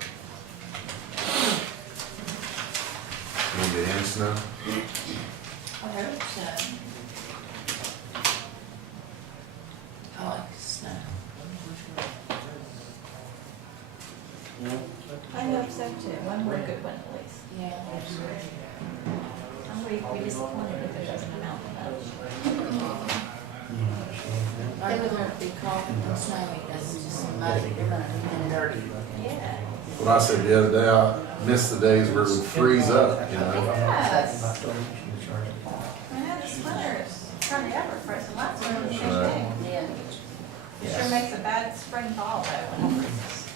get any snow? I hope so. I like snow. I hope so too, one more good one at least. Yeah. I'm going to be disappointed if it doesn't amount to much. They would not be cold and snowy, that's just muddy, and dirty. Yeah. What I said the other day, I miss the days where it would freeze up, you know? Yes. I know this winter is trying to ever fresh, and last winter was the same thing. Yeah. It sure makes a bad spring fall though when it freezes.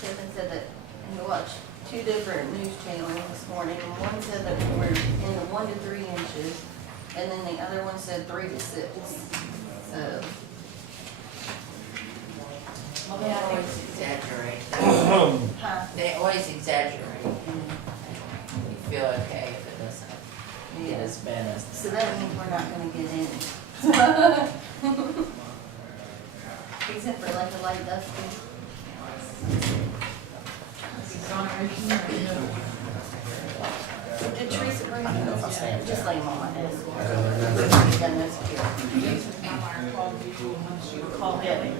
Kevin said that he watched two different news channels this morning, and one said that we were in the 1 to 3 inches, and then the other one said 3 to 6. So, Well, they always exaggerate. Huh? They always exaggerate. You feel okay if it doesn't get as bad as. so that means we're not gonna get any. Except for like a light dusting. Did Teresa bring I don't know if I those? stand Just down. lay them on my desk. I don't remember. You've done this here. Call Debbie.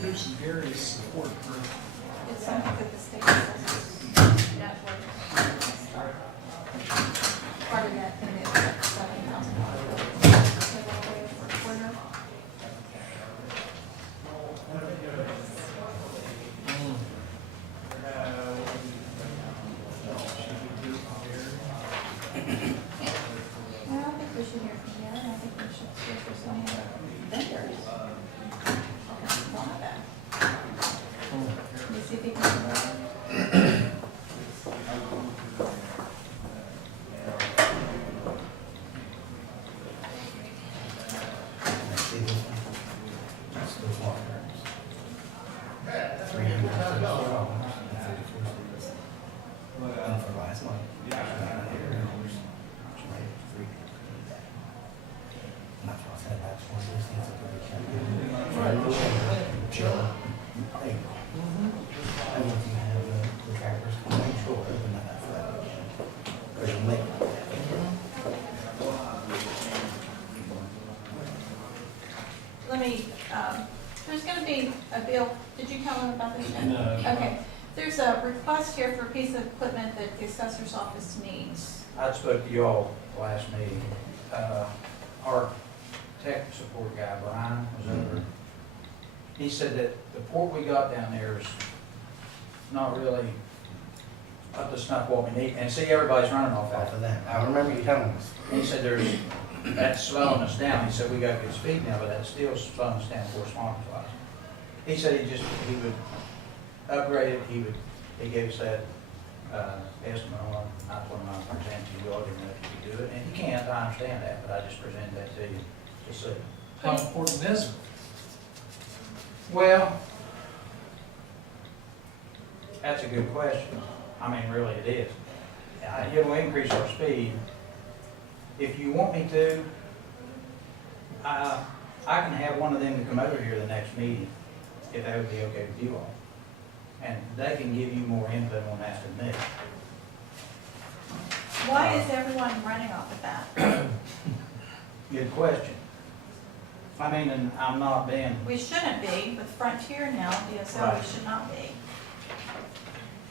There's various support group. It's something that the state assesses. That's what it's part of that thing is $7,000. For a quarter. Well, I think we should hear from there, and I think we should hear from some of the vendors. Let me see if he can. See this one? That's those waterworks. $334.34. And for last month, $900, which made it $350. And that's why I said that's one of those things that we can't do. Sure. Hey. And if you have the trackers, make sure open that up for that again. Because you'll make it. Let me, there's gonna be a bill, did you tell them about this yet? No. Okay, there's a request here for a piece of equipment that the assessor's office needs. I spoke to y'all last meeting. Our tech support guy, Brian, was over. He said that the port we got down there is not really up to snuff what we need. And see, everybody's running off Off that. of that. I remember you telling us. He said that's slowing us down. He said we got good speed now, but that's still slowing us down correspondence wise. He said he would upgrade it, he gave us that, estimate on it. I told him I'd present to you all, didn't know if you could do it. And if you can't, I understand that, but I just presented that to you to see. How important is it? Well, that's a good question. I mean, really it is. It'll increase our speed. If you want me to, I can have one of them to come over here the next meeting, if that would be okay with you all. And they can give you more input on that than me. Why is everyone running off of that? Good question. I mean, and I'm not being, We shouldn't be, with Frontier now, DSL, we Right. should not be.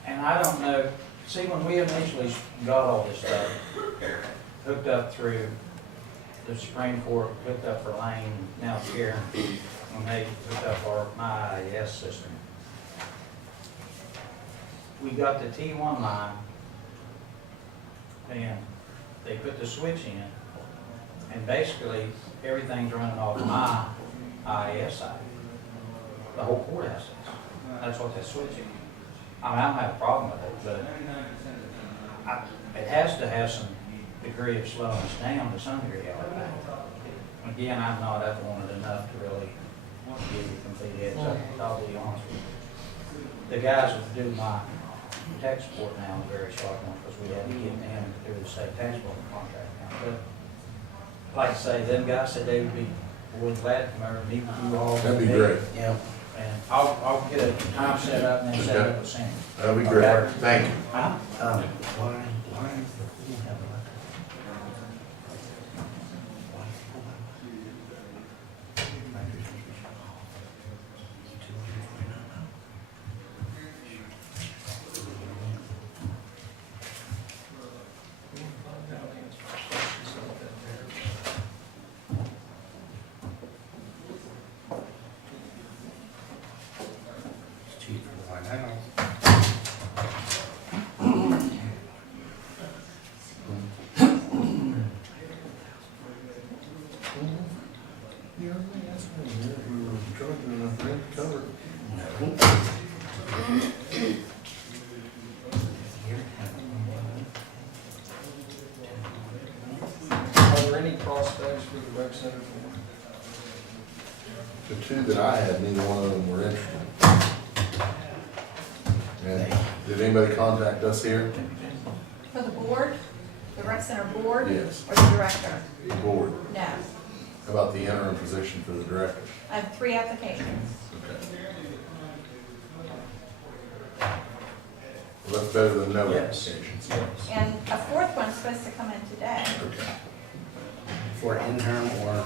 and I don't know, see, when we initially got all this stuff, hooked up through the Supreme Court, hooked up for Lane, now Karen, when they hooked up my IAS system. We got the T1 line, and they put the switch in, and basically, everything's running off my IAS side. The whole courthouse is. That's what that switch is. I mean, I don't have a problem with it, but it has to have some degree of slowing us down to some degree. I would think. Again, I'm not up on it enough to really give you complete heads up, I'll be honest with you. The guys that do my tax support now is very sharp on, because we had to get them through the state tax board contract now. But like I say, them guys said they would be more than glad to come over and meet with you all. That'd be great. Yeah, and I'll get a time set up and then set up with Sam. That'd be great. Okay. Thank you. Why is the, we didn't have a record. It's cheap for the White House. Are there any prospects for the rec center for? The two that I had, neither one of them were interested. And did anybody contact us here? For the board, the rec center board? Yes. Or the director? The board. No. How about the interim position for the director? I have 3 applications. Okay. Well, that's better than no Yes. applications. And a 4th one's supposed to come in today. Okay. For interim or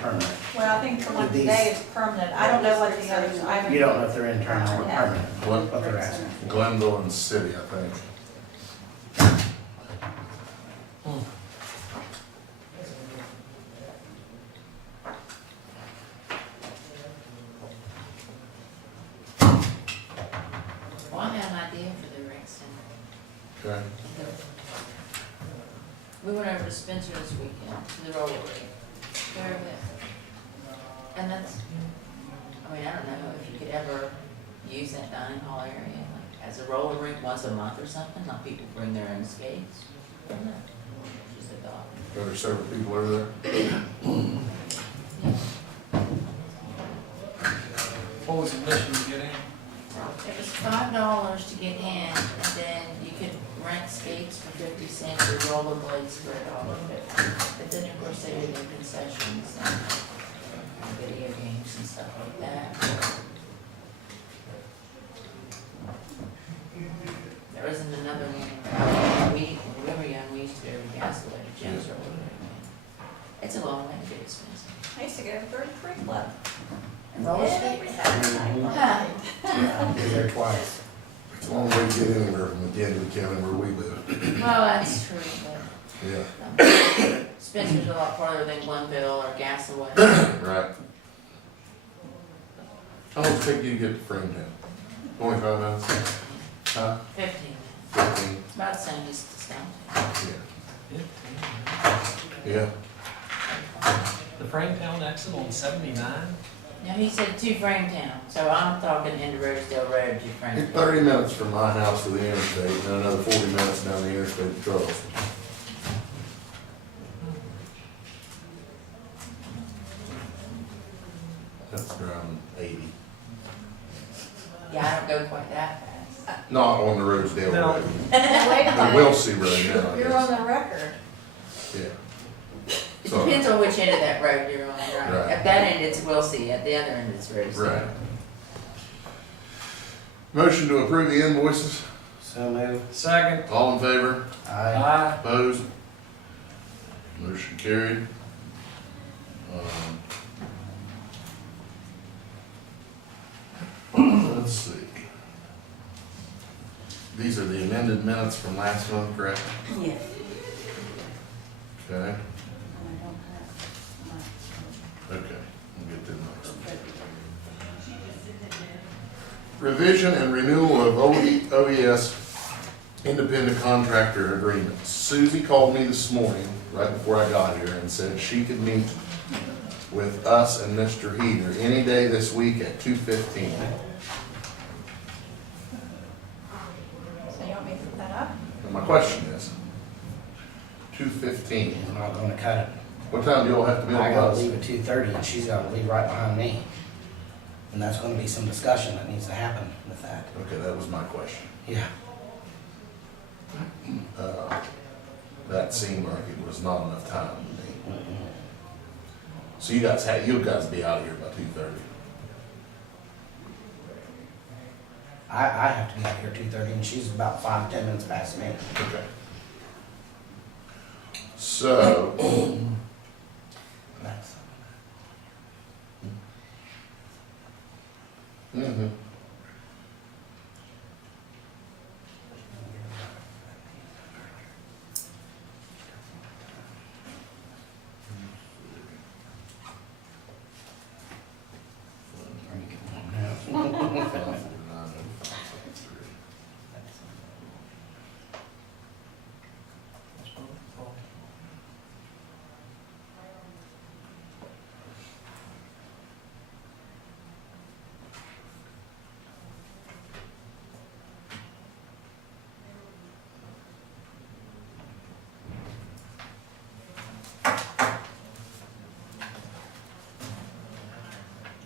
permanent? Well, I think the one Did these- today is permanent. I don't know what the others, I haven't. You don't know if they're internal or No. permanent, Glen- what they're asking. Glenville and City, I think. Well, I have an idea for the rec center. Okay. We went over to Spencer this weekend, to the roller rink. There it is. And that's, I mean, I don't know if you could ever use that dining hall area, like, as a roller rink once a month or something, let people bring their own skates. I don't know. Just a thought. Are there several people over there? What was the mission to get in? It was $5 to get in, and then you could rent skates for 50 cents or rollerblades for $1.50. But then, of course, they do their concessions and video games and stuff like that. There isn't another one. When we were young, we used to go to Gaslight or Jim's roller rink. It's a long way to get expensive. I used to go to 33 Club. And roller Every skates. Saturday night. Yeah, I was there twice. It's a long way to get anywhere from McKinley County where we live. Well, that's true, but Yeah. Spencer's a lot farther than Glenville or Gasaway. Right. How long does it take you to get to Freetown? 25 minutes? Huh? 15. 15? It's about the same distance down. Yeah. Yeah. The Franktown exit on 79? Now, he said to Frametown, so I'm talking into Rosedale Road to It's Frametown. 30 minutes from my house to the interstate, and then another 40 minutes down the interstate to Charleston. That's around 80. Yeah, I don't go quite that fast. Not on the Rosedale No. Road. Wait a The minute. Wilsey Road now, I You're on guess. the record. Yeah. It Sorry. depends on which end of that road you're on, right? Right. At that end, it's Wilsey, at the other end, it's Rosedale. Right. Motion to approve the invoices. So move. Second. All in favor? Aye. Aye. Opposed? Motion carried. Let's see. These are the amended minutes from last month, correct? Yes. Okay, okay, we'll get to the next one. Revision and renewal of OES independent contractor agreement. Susie called me this morning, right before I got here, and said she could meet with us and Mr. Heater any day this week at 2:15. So you want me to put that up? And my question is, 2:15, I'm not gonna cut it. what time do y'all have to be on I the gotta bus? leave at 2:30 and she's gotta leave right behind me. And that's gonna be some discussion that needs to happen with that. Okay, that was my question. Yeah. That seemed like it was not enough time to me. So you guys be out of here by 2:30. I have to be out here at 2:30 and she's about 5-10 minutes past me. Okay. So, That's- mm-hmm.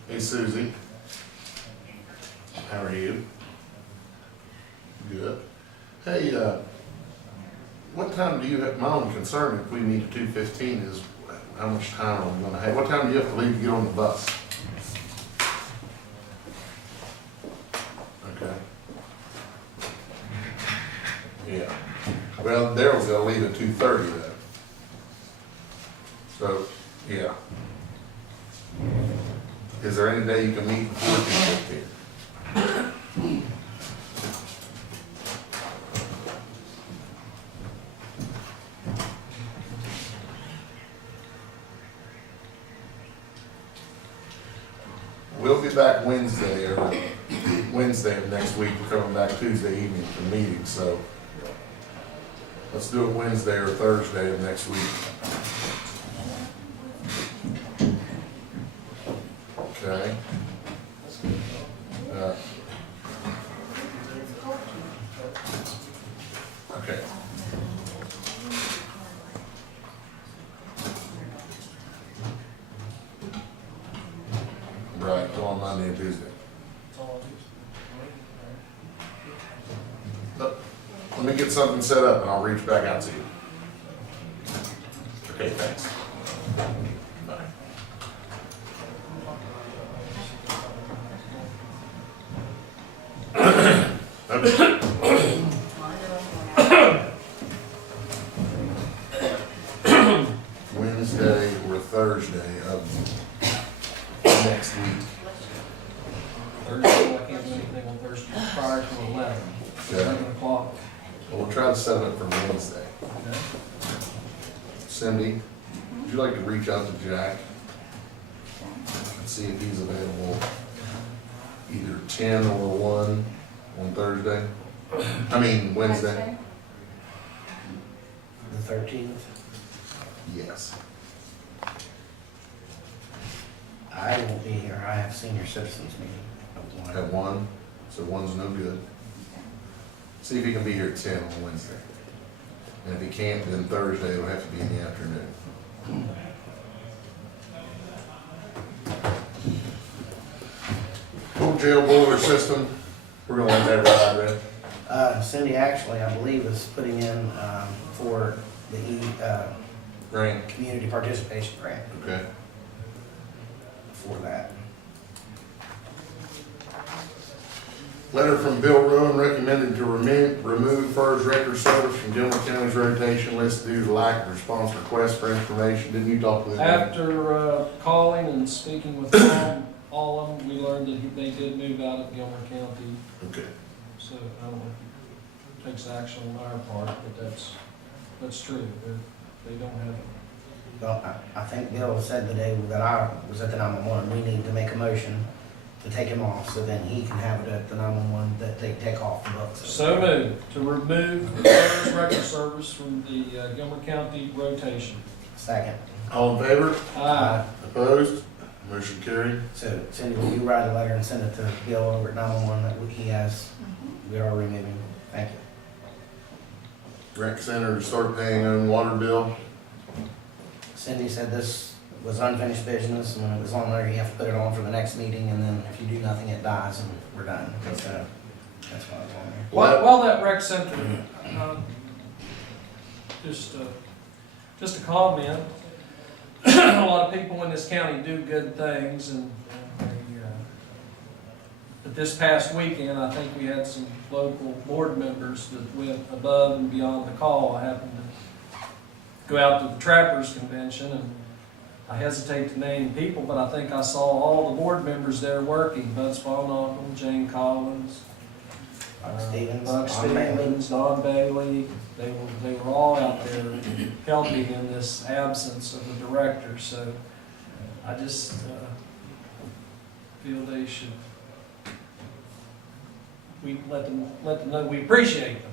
Hey Susie, how are you? Good. Hey, what time do you have, my only concern if we meet at 2:15 is how much time are we gonna have? What time do you have to leave to get on the bus? Okay. Yeah. Well, Daryl's gonna leave at 2:30 though. So, yeah. Is there any day you can meet before 2:15? We'll be back Wednesday of next week. We're coming back Tuesday evening for the meeting, so let's do it Wednesday or Thursday of next week. Okay. Okay. Right, go on Monday and Tuesday. Let me get something set up and I'll reach back out to you. Okay, thanks. Bye. Wednesday or Thursday of next week. Thursday, I can't do anything on Thursday prior to 11, Okay. 11 o'clock. Well, we'll try to set it up for Wednesday. Okay. Cindy, would you like to reach out to Jack and see if he's available either 10 or 1 on Thursday? I mean, Wednesday? The 13th. Yes. I won't be here. I have senior citizens meeting at 1. At 1, so 1's no good. See if he can be here at 10 on Wednesday. And if he can't, then Thursday it'll have to be in the afternoon. Pool jail boiler system, we're gonna let that ride, Red. Cindy actually, I believe, is putting in for the Grant, community participation grant okay. for that. Letter from Bill Rowan recommended to remove FERS record service from Gilmer County's rotation list due to lack of response requests for information. Didn't you talk to them? After calling and speaking with Tom all of them. We learned that they did move out of Gilmer County, Okay. so I don't know if it takes action on our part, but that's true. They don't have it. Well, I think Bill said the day that I was at the 911, we need to make a motion to take him off, so then he can have it at the 911 that they take off the books. So moved, to remove the clerk's record service from the Gilmer County rotation. Second. All in favor? Aye. Opposed? Motion carried. So Cindy, will you write a letter and send it to Bill over at 911 that he has, we are removing? Thank you. Rec Center to start paying on water bill. Cindy said this was unfinished business, and when it was on there, you have to put it on for the next meeting, and then if you do nothing, it dies, and we're done. So that's why it's on there. While that rec center, just a comment. A lot of people in this county do good things, and but this past weekend, I think we had some local board members that went above and beyond the call. I happened to go out to the Trappers Convention, and I hesitate to name people, but I think I saw all the board members there working. Bud Spanagel, Jane Collins, Buck Stevens, Buck Don Bailey. Stevens, Don Bailey. They were all out there helping in this absence of the director. So I just feel they should. We let them know we appreciate them.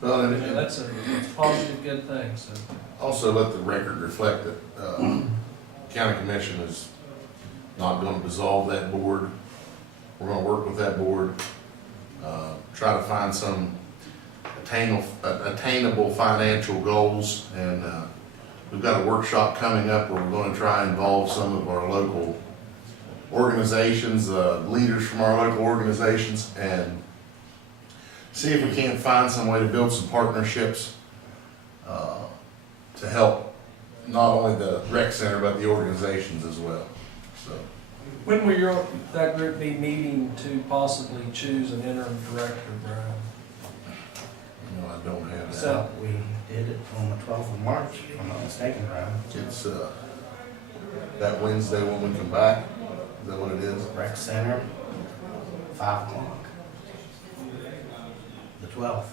Well, and That's a positive, good thing. So. also let the record reflect that county commission is not going to dissolve that board. We're going to work with that board, try to find some attainable financial goals, and we've got a workshop coming up where we're going to try and involve some of our local organizations, leaders from our local organizations, and see if we can't find some way to build some partnerships to help not only the rec center but the organizations as well. So When will that group be meeting to possibly choose an interim director, Brian? I don't have So- that. We did it on the 12th of March, if I'm not mistaken, Brian. It's that Wednesday when we come back. Is that what it is? Rec Center, 5 o'clock. The 12th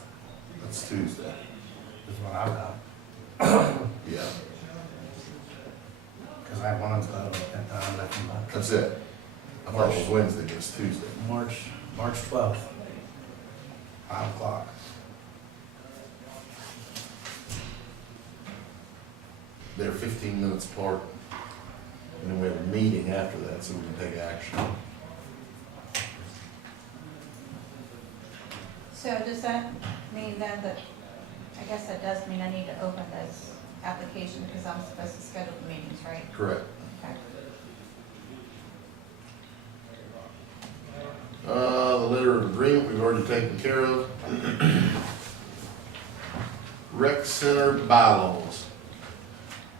That's Tuesday. is what I've got, Yeah, because I have one of those at nothing but. that's it. I thought it was Wednesday, but it's Tuesday. March 12th, 5 o'clock. They're 15 minutes apart, and then we have a meeting after that, so we can take action. So does that mean then that, I guess that does mean I need to open this application because I'm supposed to schedule the meetings, right? Correct. Okay. The letter of agreement we've already taken care of. Rec Center bylaws.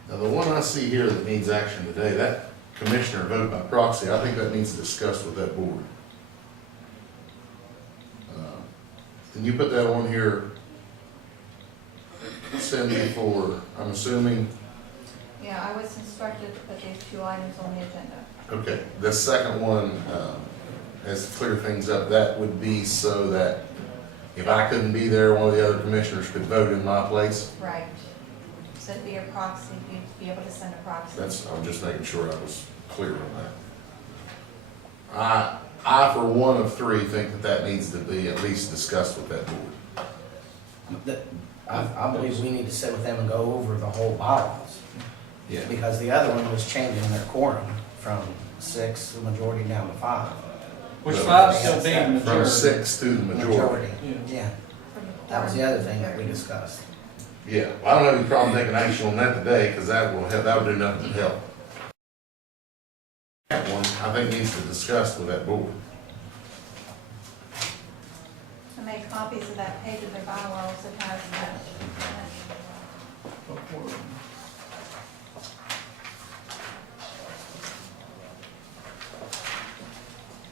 Now, the one I see here that needs action today, that commissioner vote by proxy, I think that needs to be discussed with that board. Can you put that on here, Cindy, for, I'm assuming, Yeah, I was instructed to put these 2 items on the agenda. okay, the second one, has to clear things up, that would be so that if I couldn't be there, one of the other commissioners could vote in my place. Right. So it'd be a proxy, you'd be able to send a proxy. I'm just making sure I was clear on that. I, for one of 3, think that needs to be at least discussed with that board. I believe we need to sit with them and go over the whole bylaws. Yeah. Because the other one was changing their quorum from 6, the majority, down to 5. Which 5 still being the From majority. 6 to the majority. Yeah, that was the other thing that we discussed. Yeah, well, I don't have any problem taking action on that today, because that will do nothing to help. That one, I think needs to discuss with that board. To make copies of that page of their bylaws that has that.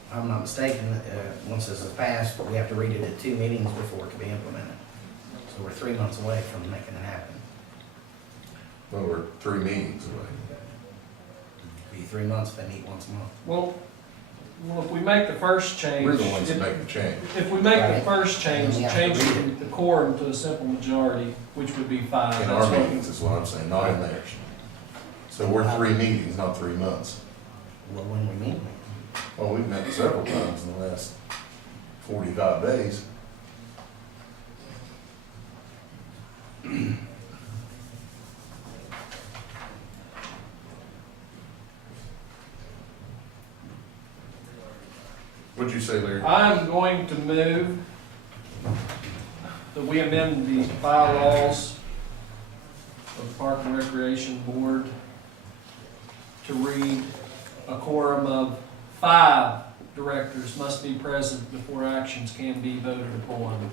If I'm not mistaken, once this is passed, we have to read it at 2 meetings before it can be implemented. So we're 3 months away from making it happen. Well, we're 3 meetings away. Be 3 months if they meet once a month. Well, Well, if we make the first change. We're the ones that make the change. If we make the Right. first change, And we have to change read the quorum to a simple majority, which would be 5. In That's our what- meetings is what I'm saying, not in theirs. So we're 3 meetings, not 3 months. Well, when we meet, Well, we've met several times in the last 45 days. What'd you say, Larry? I'm going to move that we amend the bylaws of the Park and Recreation Board to read a quorum of 5 directors must be present before actions can be voted upon.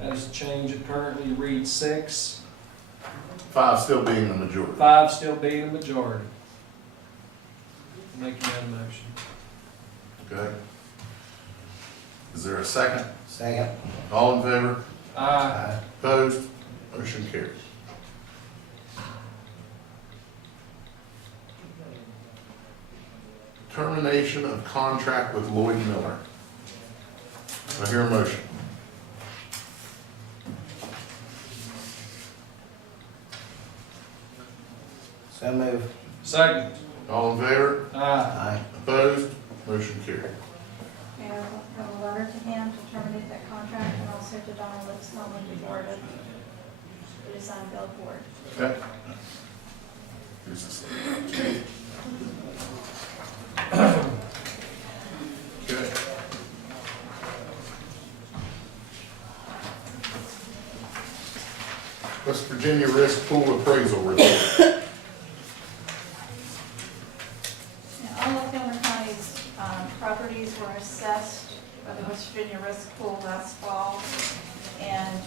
That is a change. It currently reads 6, 5 still being the majority. 5 still being a majority. Making that a motion. Okay. Is there a second? second. All in favor? Aye. Opposed? Motion carries. Termination of contract with Lloyd Miller. I hear a motion. So move. Second. All in favor? Aye. Aye. Opposed? Motion carried. And I'll have a letter to him to terminate that contract, and also to Donna Lipscomb on the board of the design build board. Okay. Here's this. Okay. West Virginia Risk Pool Appraisal Report. Now, all of Gilmer County's properties were assessed by the West Virginia Risk Pool last fall, and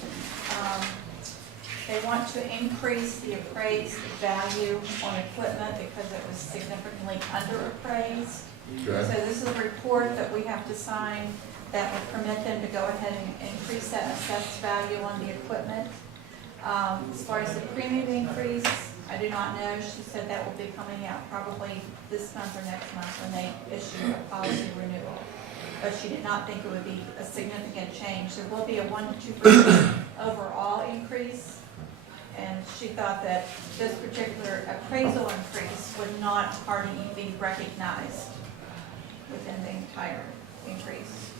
they want to increase the appraised value on equipment because it was significantly underappraised. Okay. So this is a report that we have to sign that would permit them to go ahead and increase that assessed value on the equipment. As far as the premium increase, I do not know. She said that will be coming out probably this month or next month when they issue a policy renewal. But she did not think it would be a significant change. There will be a 1 to 2% overall increase. And she thought that this particular appraisal increase would not hardly be recognized within the entire increase.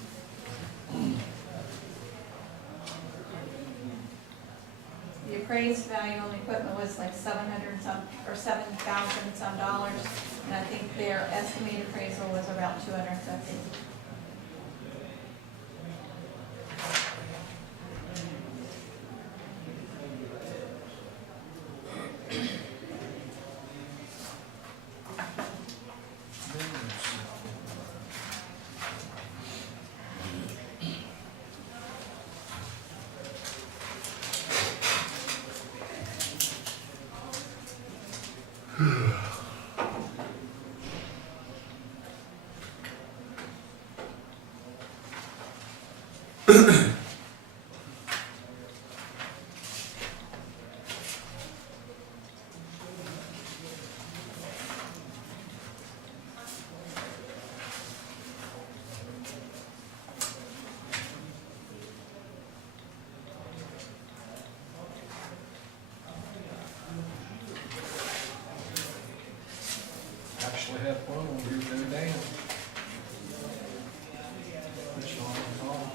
The appraised value on the equipment was like 700 some, or 7,000 some dollars, and I think their estimated appraisal was around 250. Actually had one on here go down. Which one was on?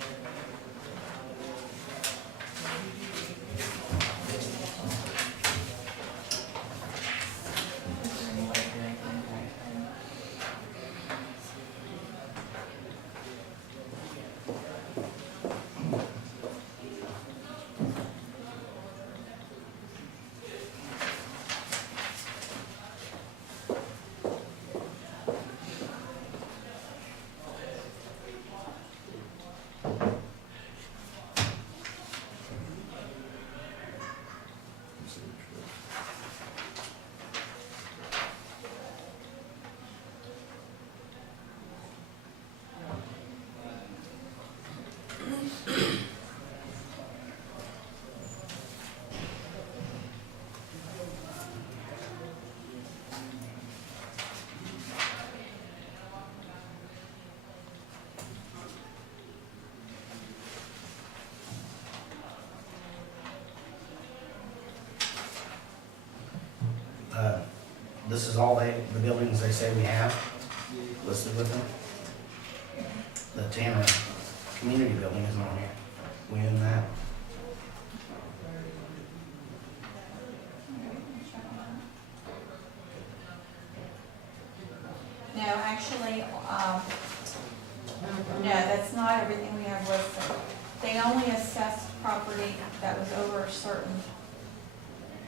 this is all the buildings they say we have listed with them. The Tanner Community Building isn't on here. We own that. No, actually, no, that's not everything we have listed. They only assessed property that was over a certain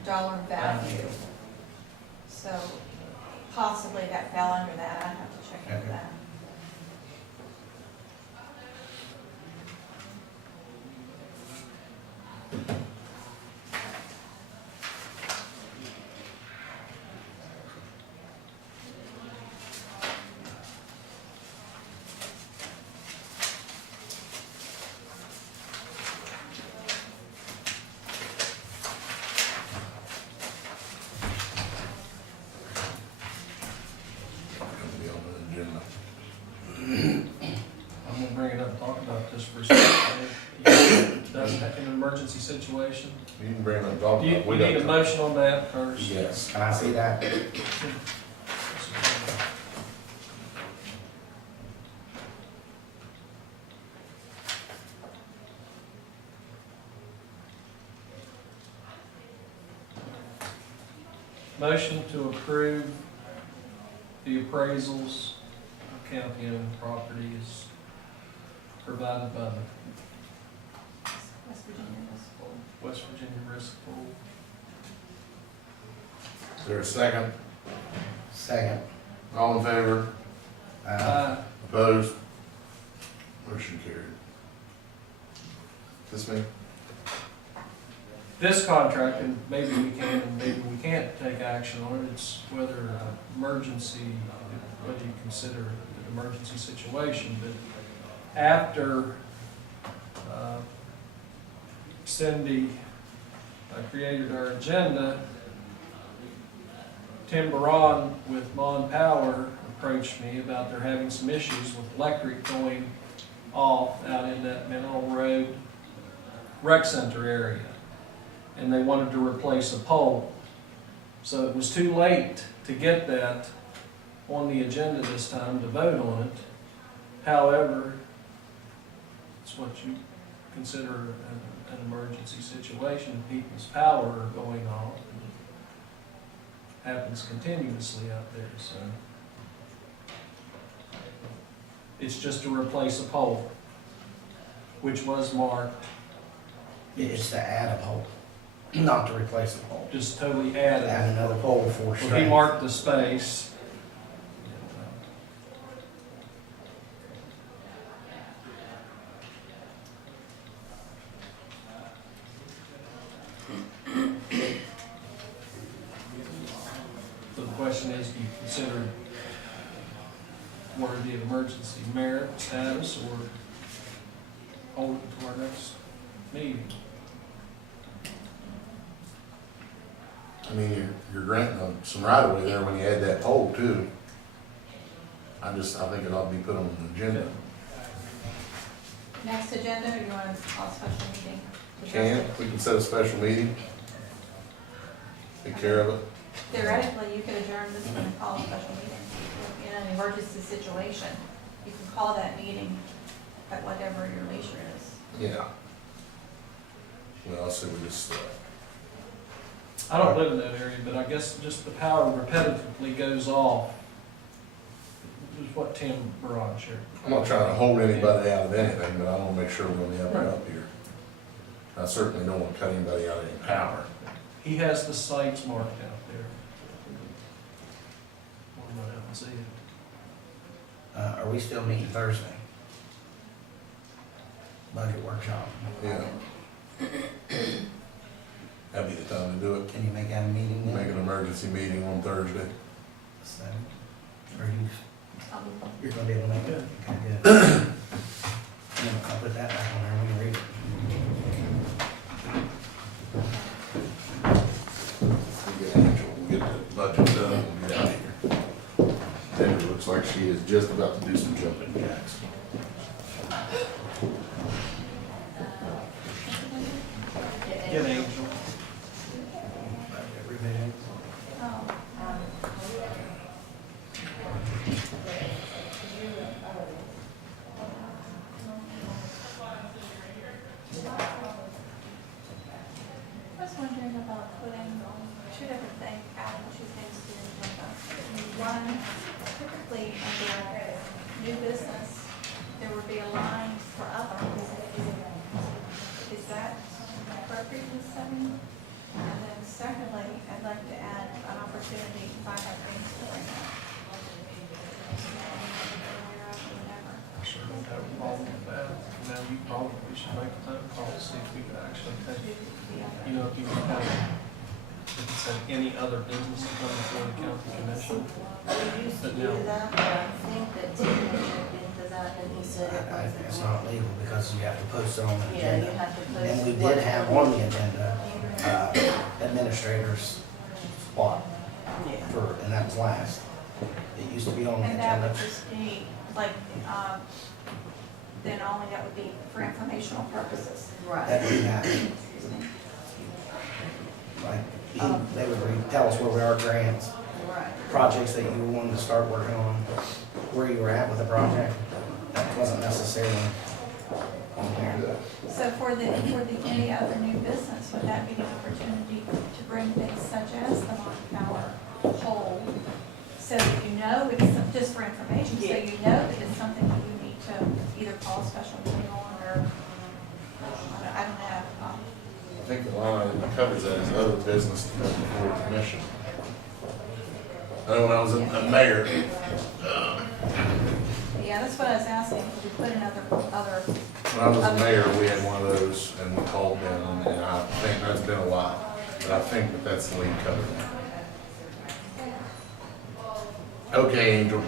dollar value. So possibly that fell under that, I'd have to check into Okay. that. Gonna be on the agenda. I'm gonna bring it up and talk about this for a second. That's an emergency situation. You can bring it up, talk Do you about it. We need a don't- motion on that first? Yes. Can I see that? Motion to approve the appraisals of county-owned properties provided by the West Virginia Municipal. West Virginia Risk Pool. Is there a second? Second. All in favor? Opposed? Motion carried. This me? This contract, and maybe we can, and maybe we can't take action on it, it's whether emergency, whether you consider it an emergency situation, but after Cindy created our agenda, Tim Baron with Mon Power approached me about they're having some issues with electric going off out in that Mineral Road Rec Center area. And they wanted to replace a pole. So it was too late to get that on the agenda this time to vote on it. However, it's what you consider an emergency situation. People's power are going off. It happens continuously out there, so. It's just to replace a pole, which was marked, It's to add a pole, not to replace a pole. just totally added. Add another pole for Well, he strength. marked the space. So the question is, do you consider worthy of emergency merit status or hold it to our next meeting? I mean, you're granting them some right of way there when you add that pole too. I think it ought to be put on the agenda. Next agenda, or you want to call a special meeting? We can set a special meeting. Take care of it. Theoretically, you could adjourn this one and call a special meeting. In an emergency situation, you can call that meeting at whatever your leisure is. Yeah. Well, I say we just, I don't live in that area, but I guess just the power repetitively goes off. Is what Tim Baron shared. I'm not trying to hold anybody out of anything, but I want to make sure we're on the up and up here. I certainly don't want to cut anybody out of any power. He has the sites marked out there. One might have to see it. Are we still meeting Thursday? Budget workshop. Yeah. That'd be the time to do it. Can you make that a meeting then? Make an emergency meeting on Thursday. So, or you're gonna be able to make it? Yeah. Okay, good. I'll put that back on there, we can read it. We'll get the budget done and we'll get out of here. Debbie looks like she is just about to do some jumping jacks. Get Angel. Every meeting. Oh, And then secondly, I'd like to add an opportunity if I have things to bring up. I sure don't have a problem with that. Now, you probably should make a phone call to see if we could actually take, you know, if you can have, if it said any other business to come before the county commission. We used to But do no. that, but I think that Tim had looked into that and he said it wasn't. It's not legal because you have to post it on the Yeah, you agenda. have to post. And we did have on the agenda, administrator's spot Yeah. for, and that was last. It used to be on the And that agenda. would just be, like, then only that would be for informational purposes. Right. That would be that. Like, they would tell us where we are, grants, Right. projects that you wanted to start working on, where you were at with the project. That wasn't necessarily on there. So for the any other new business, would that be an opportunity to bring things such as the Montepower poll? So that you know it's just for information, so you know that it's something that you need to either call a special meeting on or, I don't know. I think the line item that covers that is other business to come before the commission. I know when I was a mayor, Yeah, that's what I was asking, if we put in other, when I was a mayor, we had one of those and we called them, and I think that's been a while, but I think that that's the lead cover now. Okay, Angel.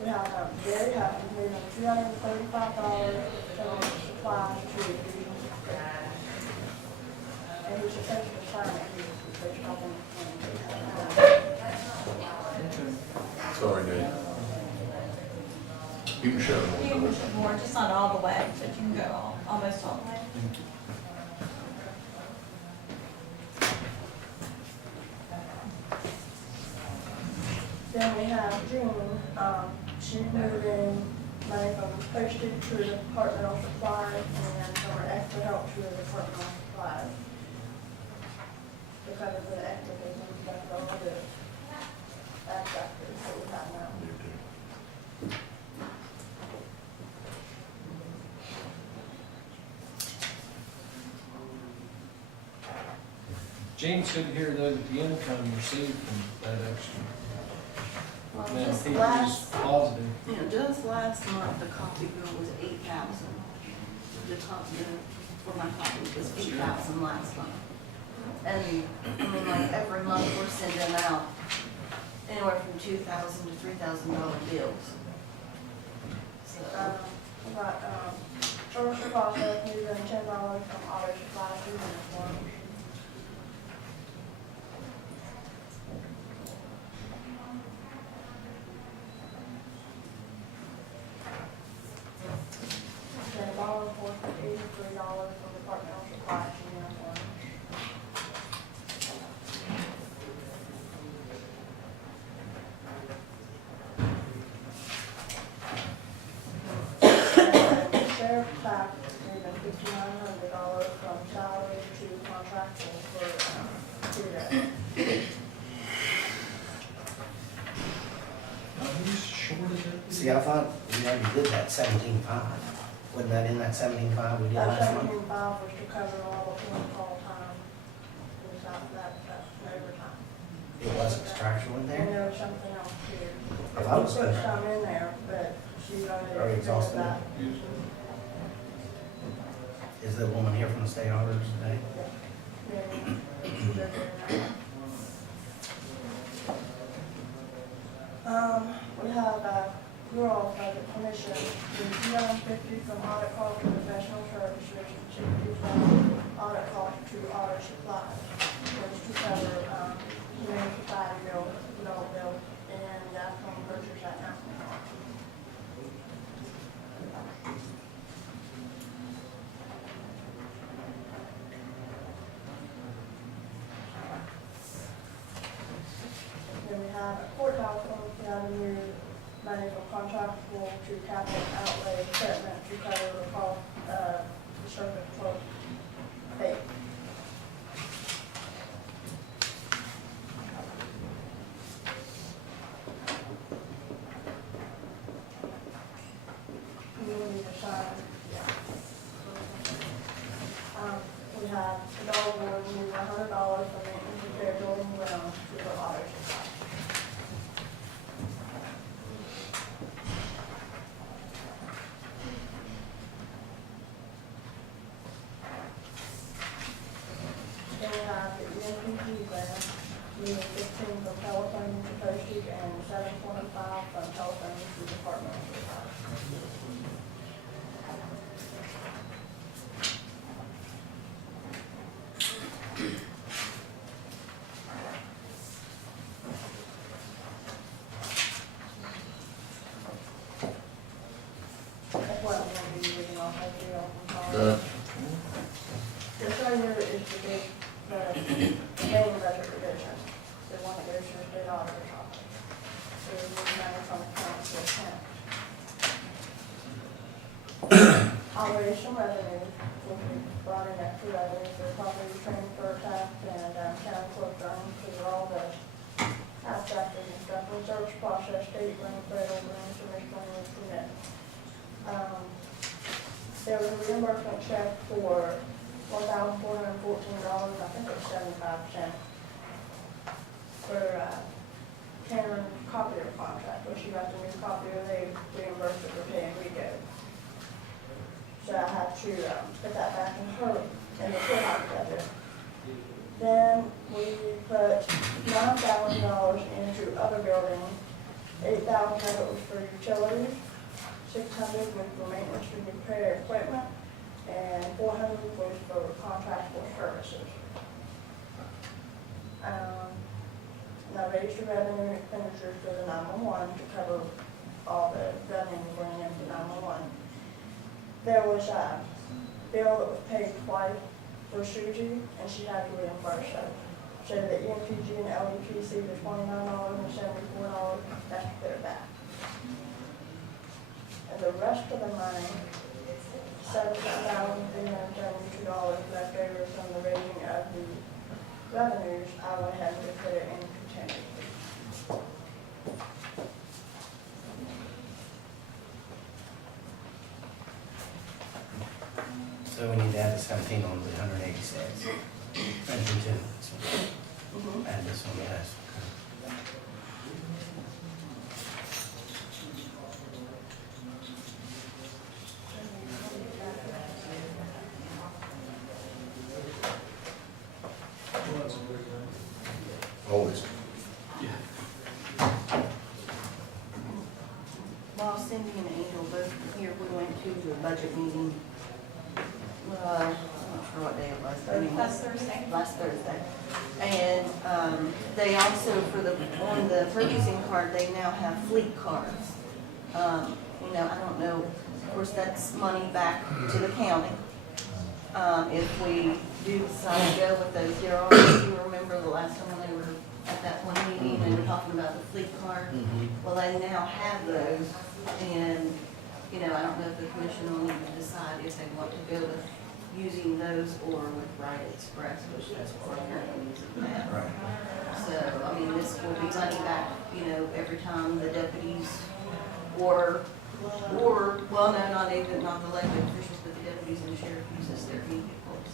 We have very happy, we have $335 from supplies to, and we should take the time, they should help them. Sorry, Dave. You can show them. you can push it more, just not all the way, but you can go almost all the way. Then we have June, she moved in money from postage to the departmental supplies and from her extra help to the departmental supplies. Because of the extra business, that's all the factors that we have now. James couldn't hear though that the income received from that extra. Well, Now, just he was last, positive. you know, just last month, the coffee bill was 8,000. The top bill for my coffee was 8,000 last month. And, I mean, like, every month we're sending out anywhere from $2,000 to $3,000 bills. So, We got, Georgia process, moving $10 from auto supplies to uniforms. Then law enforcement, $83 from departmental supplies to uniforms. And sheriff tax, moving $5,900 from salary to contractual for, to that. He's shorted it. See, I thought we already did that 17.5. Wasn't that in that 17.5 we did That last month? 17.5 was to cover all the phone call time, without that's overtime. It wasn't contractual in And there? there was something else too. I thought it was Put contractual. some in there, but she's Are you already exhausted? that. Is the woman here from the state auditors today? Yeah, she's over there now. We have a rural budget commission, $250 from audit cost to professional services, $60 from audit cost to audit supplies. Which to cover, human society bill, adult bill, and that's from purchase at now. Then we have a courthouse revenue, money from contractual to capital outlay equipment to cover the cost of the circuit clerk pay. postage and $7.25 from telephone to department. That's what I'm gonna be reading off of here. Good. This right here is the big, the main budget revision, the one that goes to the state auditor's office. So we move money from account to account. Operation revenue, will be brought in extra revenue for property transfer tax and county clerk earnings, because they're all the house taxes and stuff, and search process, state, rent, federal, grant, commission, and permit. There was a reimbursement check for $1,414, I think it was 75%, for Cameron copier contract, when she got the new copier, they reimbursed it for paying Rico. So I had to put that back in the courthouse budget. Then we put $9,000 into other buildings, $8,000 of it was for utilities, $600 was for maintenance and repair equipment, and $400 was for contractual services. Now raised the revenue and expenditures for the 911 to cover all the revenue we bring into 911. There was a bill that was paid twice for Susie, and she had to reimburse it. So the EMPG and LEPC, the $29 and $74, that's to put it back. And the rest of the money, $7,372 left over from the raising of the revenues, I went ahead and put it in contingency. So we need to add the 17 on the 186. And the 2. Add this one, yes. Always. While Cindy and Angel both here, we went to the budget meeting. I'm not sure what day it was. but anyway, Last Thursday. Last Thursday. And they also, on the purchasing card, they now have fleet cards. You know, I don't know, of course, that's money back to the county. If we do decide to go with those, if you remember the last time when they were at that one meeting, they were talking about the fleet card. Well, they now have those, and, you know, I don't know if the commission will need to decide if they want to go with using those or with Rite Express, which that's what we're currently using now. Right. So, I mean, this will be money back, you know, every time the deputies or, well, no, not the elected officials, but the deputies and the sheriff uses their vehicles.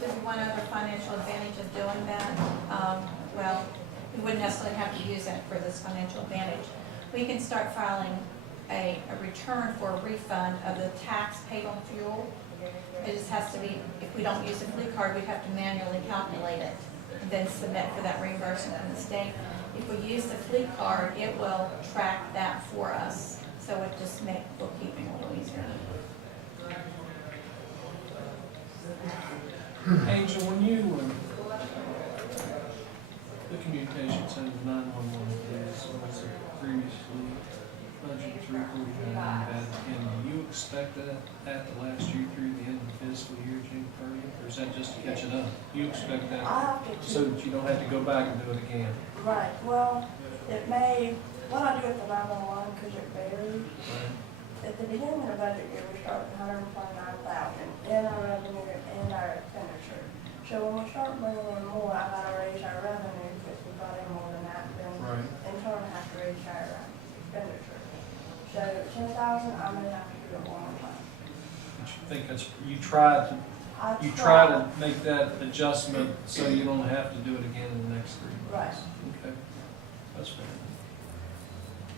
There's one other financial advantage of doing that. Well, we wouldn't necessarily have to use that for this financial advantage. We can start filing a return for a refund of the tax paid on fuel. It just has to be, if we don't use the fleet card, we'd have to manually calculate it and then submit for that reimbursement from the state. If we use the fleet card, it will track that for us. So it just makes bookkeeping a little easier. Angel, when you, the communication center, 911, was previously budget 349, and do you expect that at the last year through the end of the fiscal year, June 30th, or is that just to catch it up? You expect that I have to so that you don't have to go back and do it again? Right, well, it may, what I do with the 911, because it varies. Right? At the beginning of the budget year, we start with 129,000 in our revenue and our expenditure. So when we start bringing in more, I gotta raise our revenue, because we brought in more than that, then Right. in turn I have to raise our expenditure. So 10,000, I'm gonna have to do it one more time. But you think that's, you try to make that adjustment so you don't have to do it again in the next 3 months? Right. Okay, that's fair.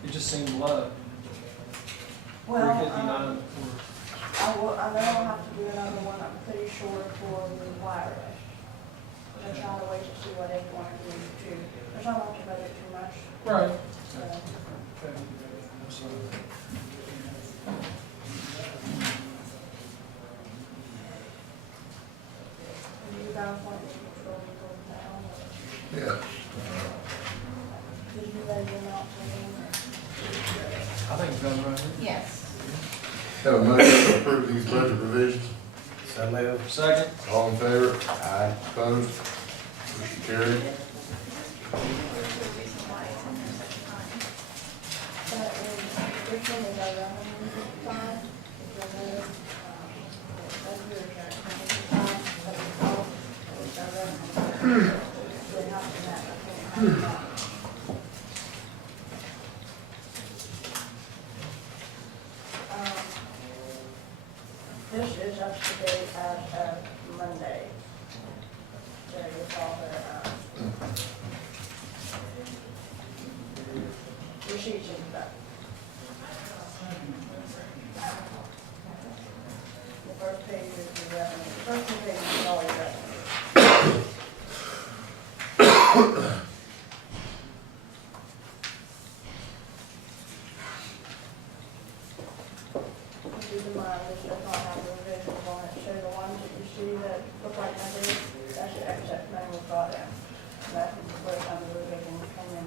It just seemed low. Well, 359 I know I'll have to do another one, I'm pretty sure, for the wireless. and try to wait to see what they want to do too. There's not like to budget too much, Right. so. Okay. Absolutely. Do you guys want to control the go down? Yeah. Did you let them out for them? I think it's done right here. Yes. Have a motion to approve these budget revisions. So move. Second. All in favor? Aye. Opposed? Motion carried. But which one is that, fine? This is up to date as of Monday. There is all their, receipts and stuff. The first page is the revenue, the first two pages is all your revenue. Keep in mind, this does not have the revisions on it, so the ones that you see that look like numbers, that's the excess money we brought in. That's where some of the revisions come in.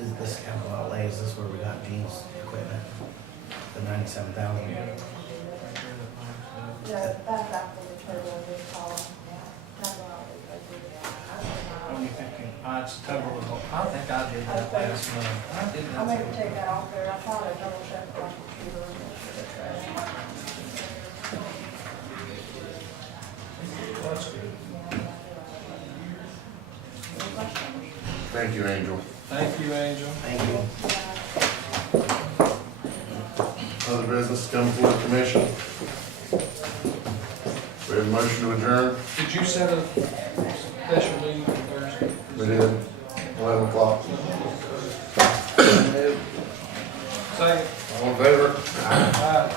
Is this capital outlay, is this where we got Gene's equipment? The 97,000? Yeah, that's after the total of this column. That's what I What are you thinking? It's total of, I think I did that last month. I did I that. maybe take that off there, I thought I double checked my computer and make sure it's right. That's good. Any questions? Thank you, Angel. Thank you, Angel. Thank you. Other business come before the commission. We have a motion to adjourn. Did you set a special meeting for Thursday? We did. 11 o'clock. Second. All in favor? Aye.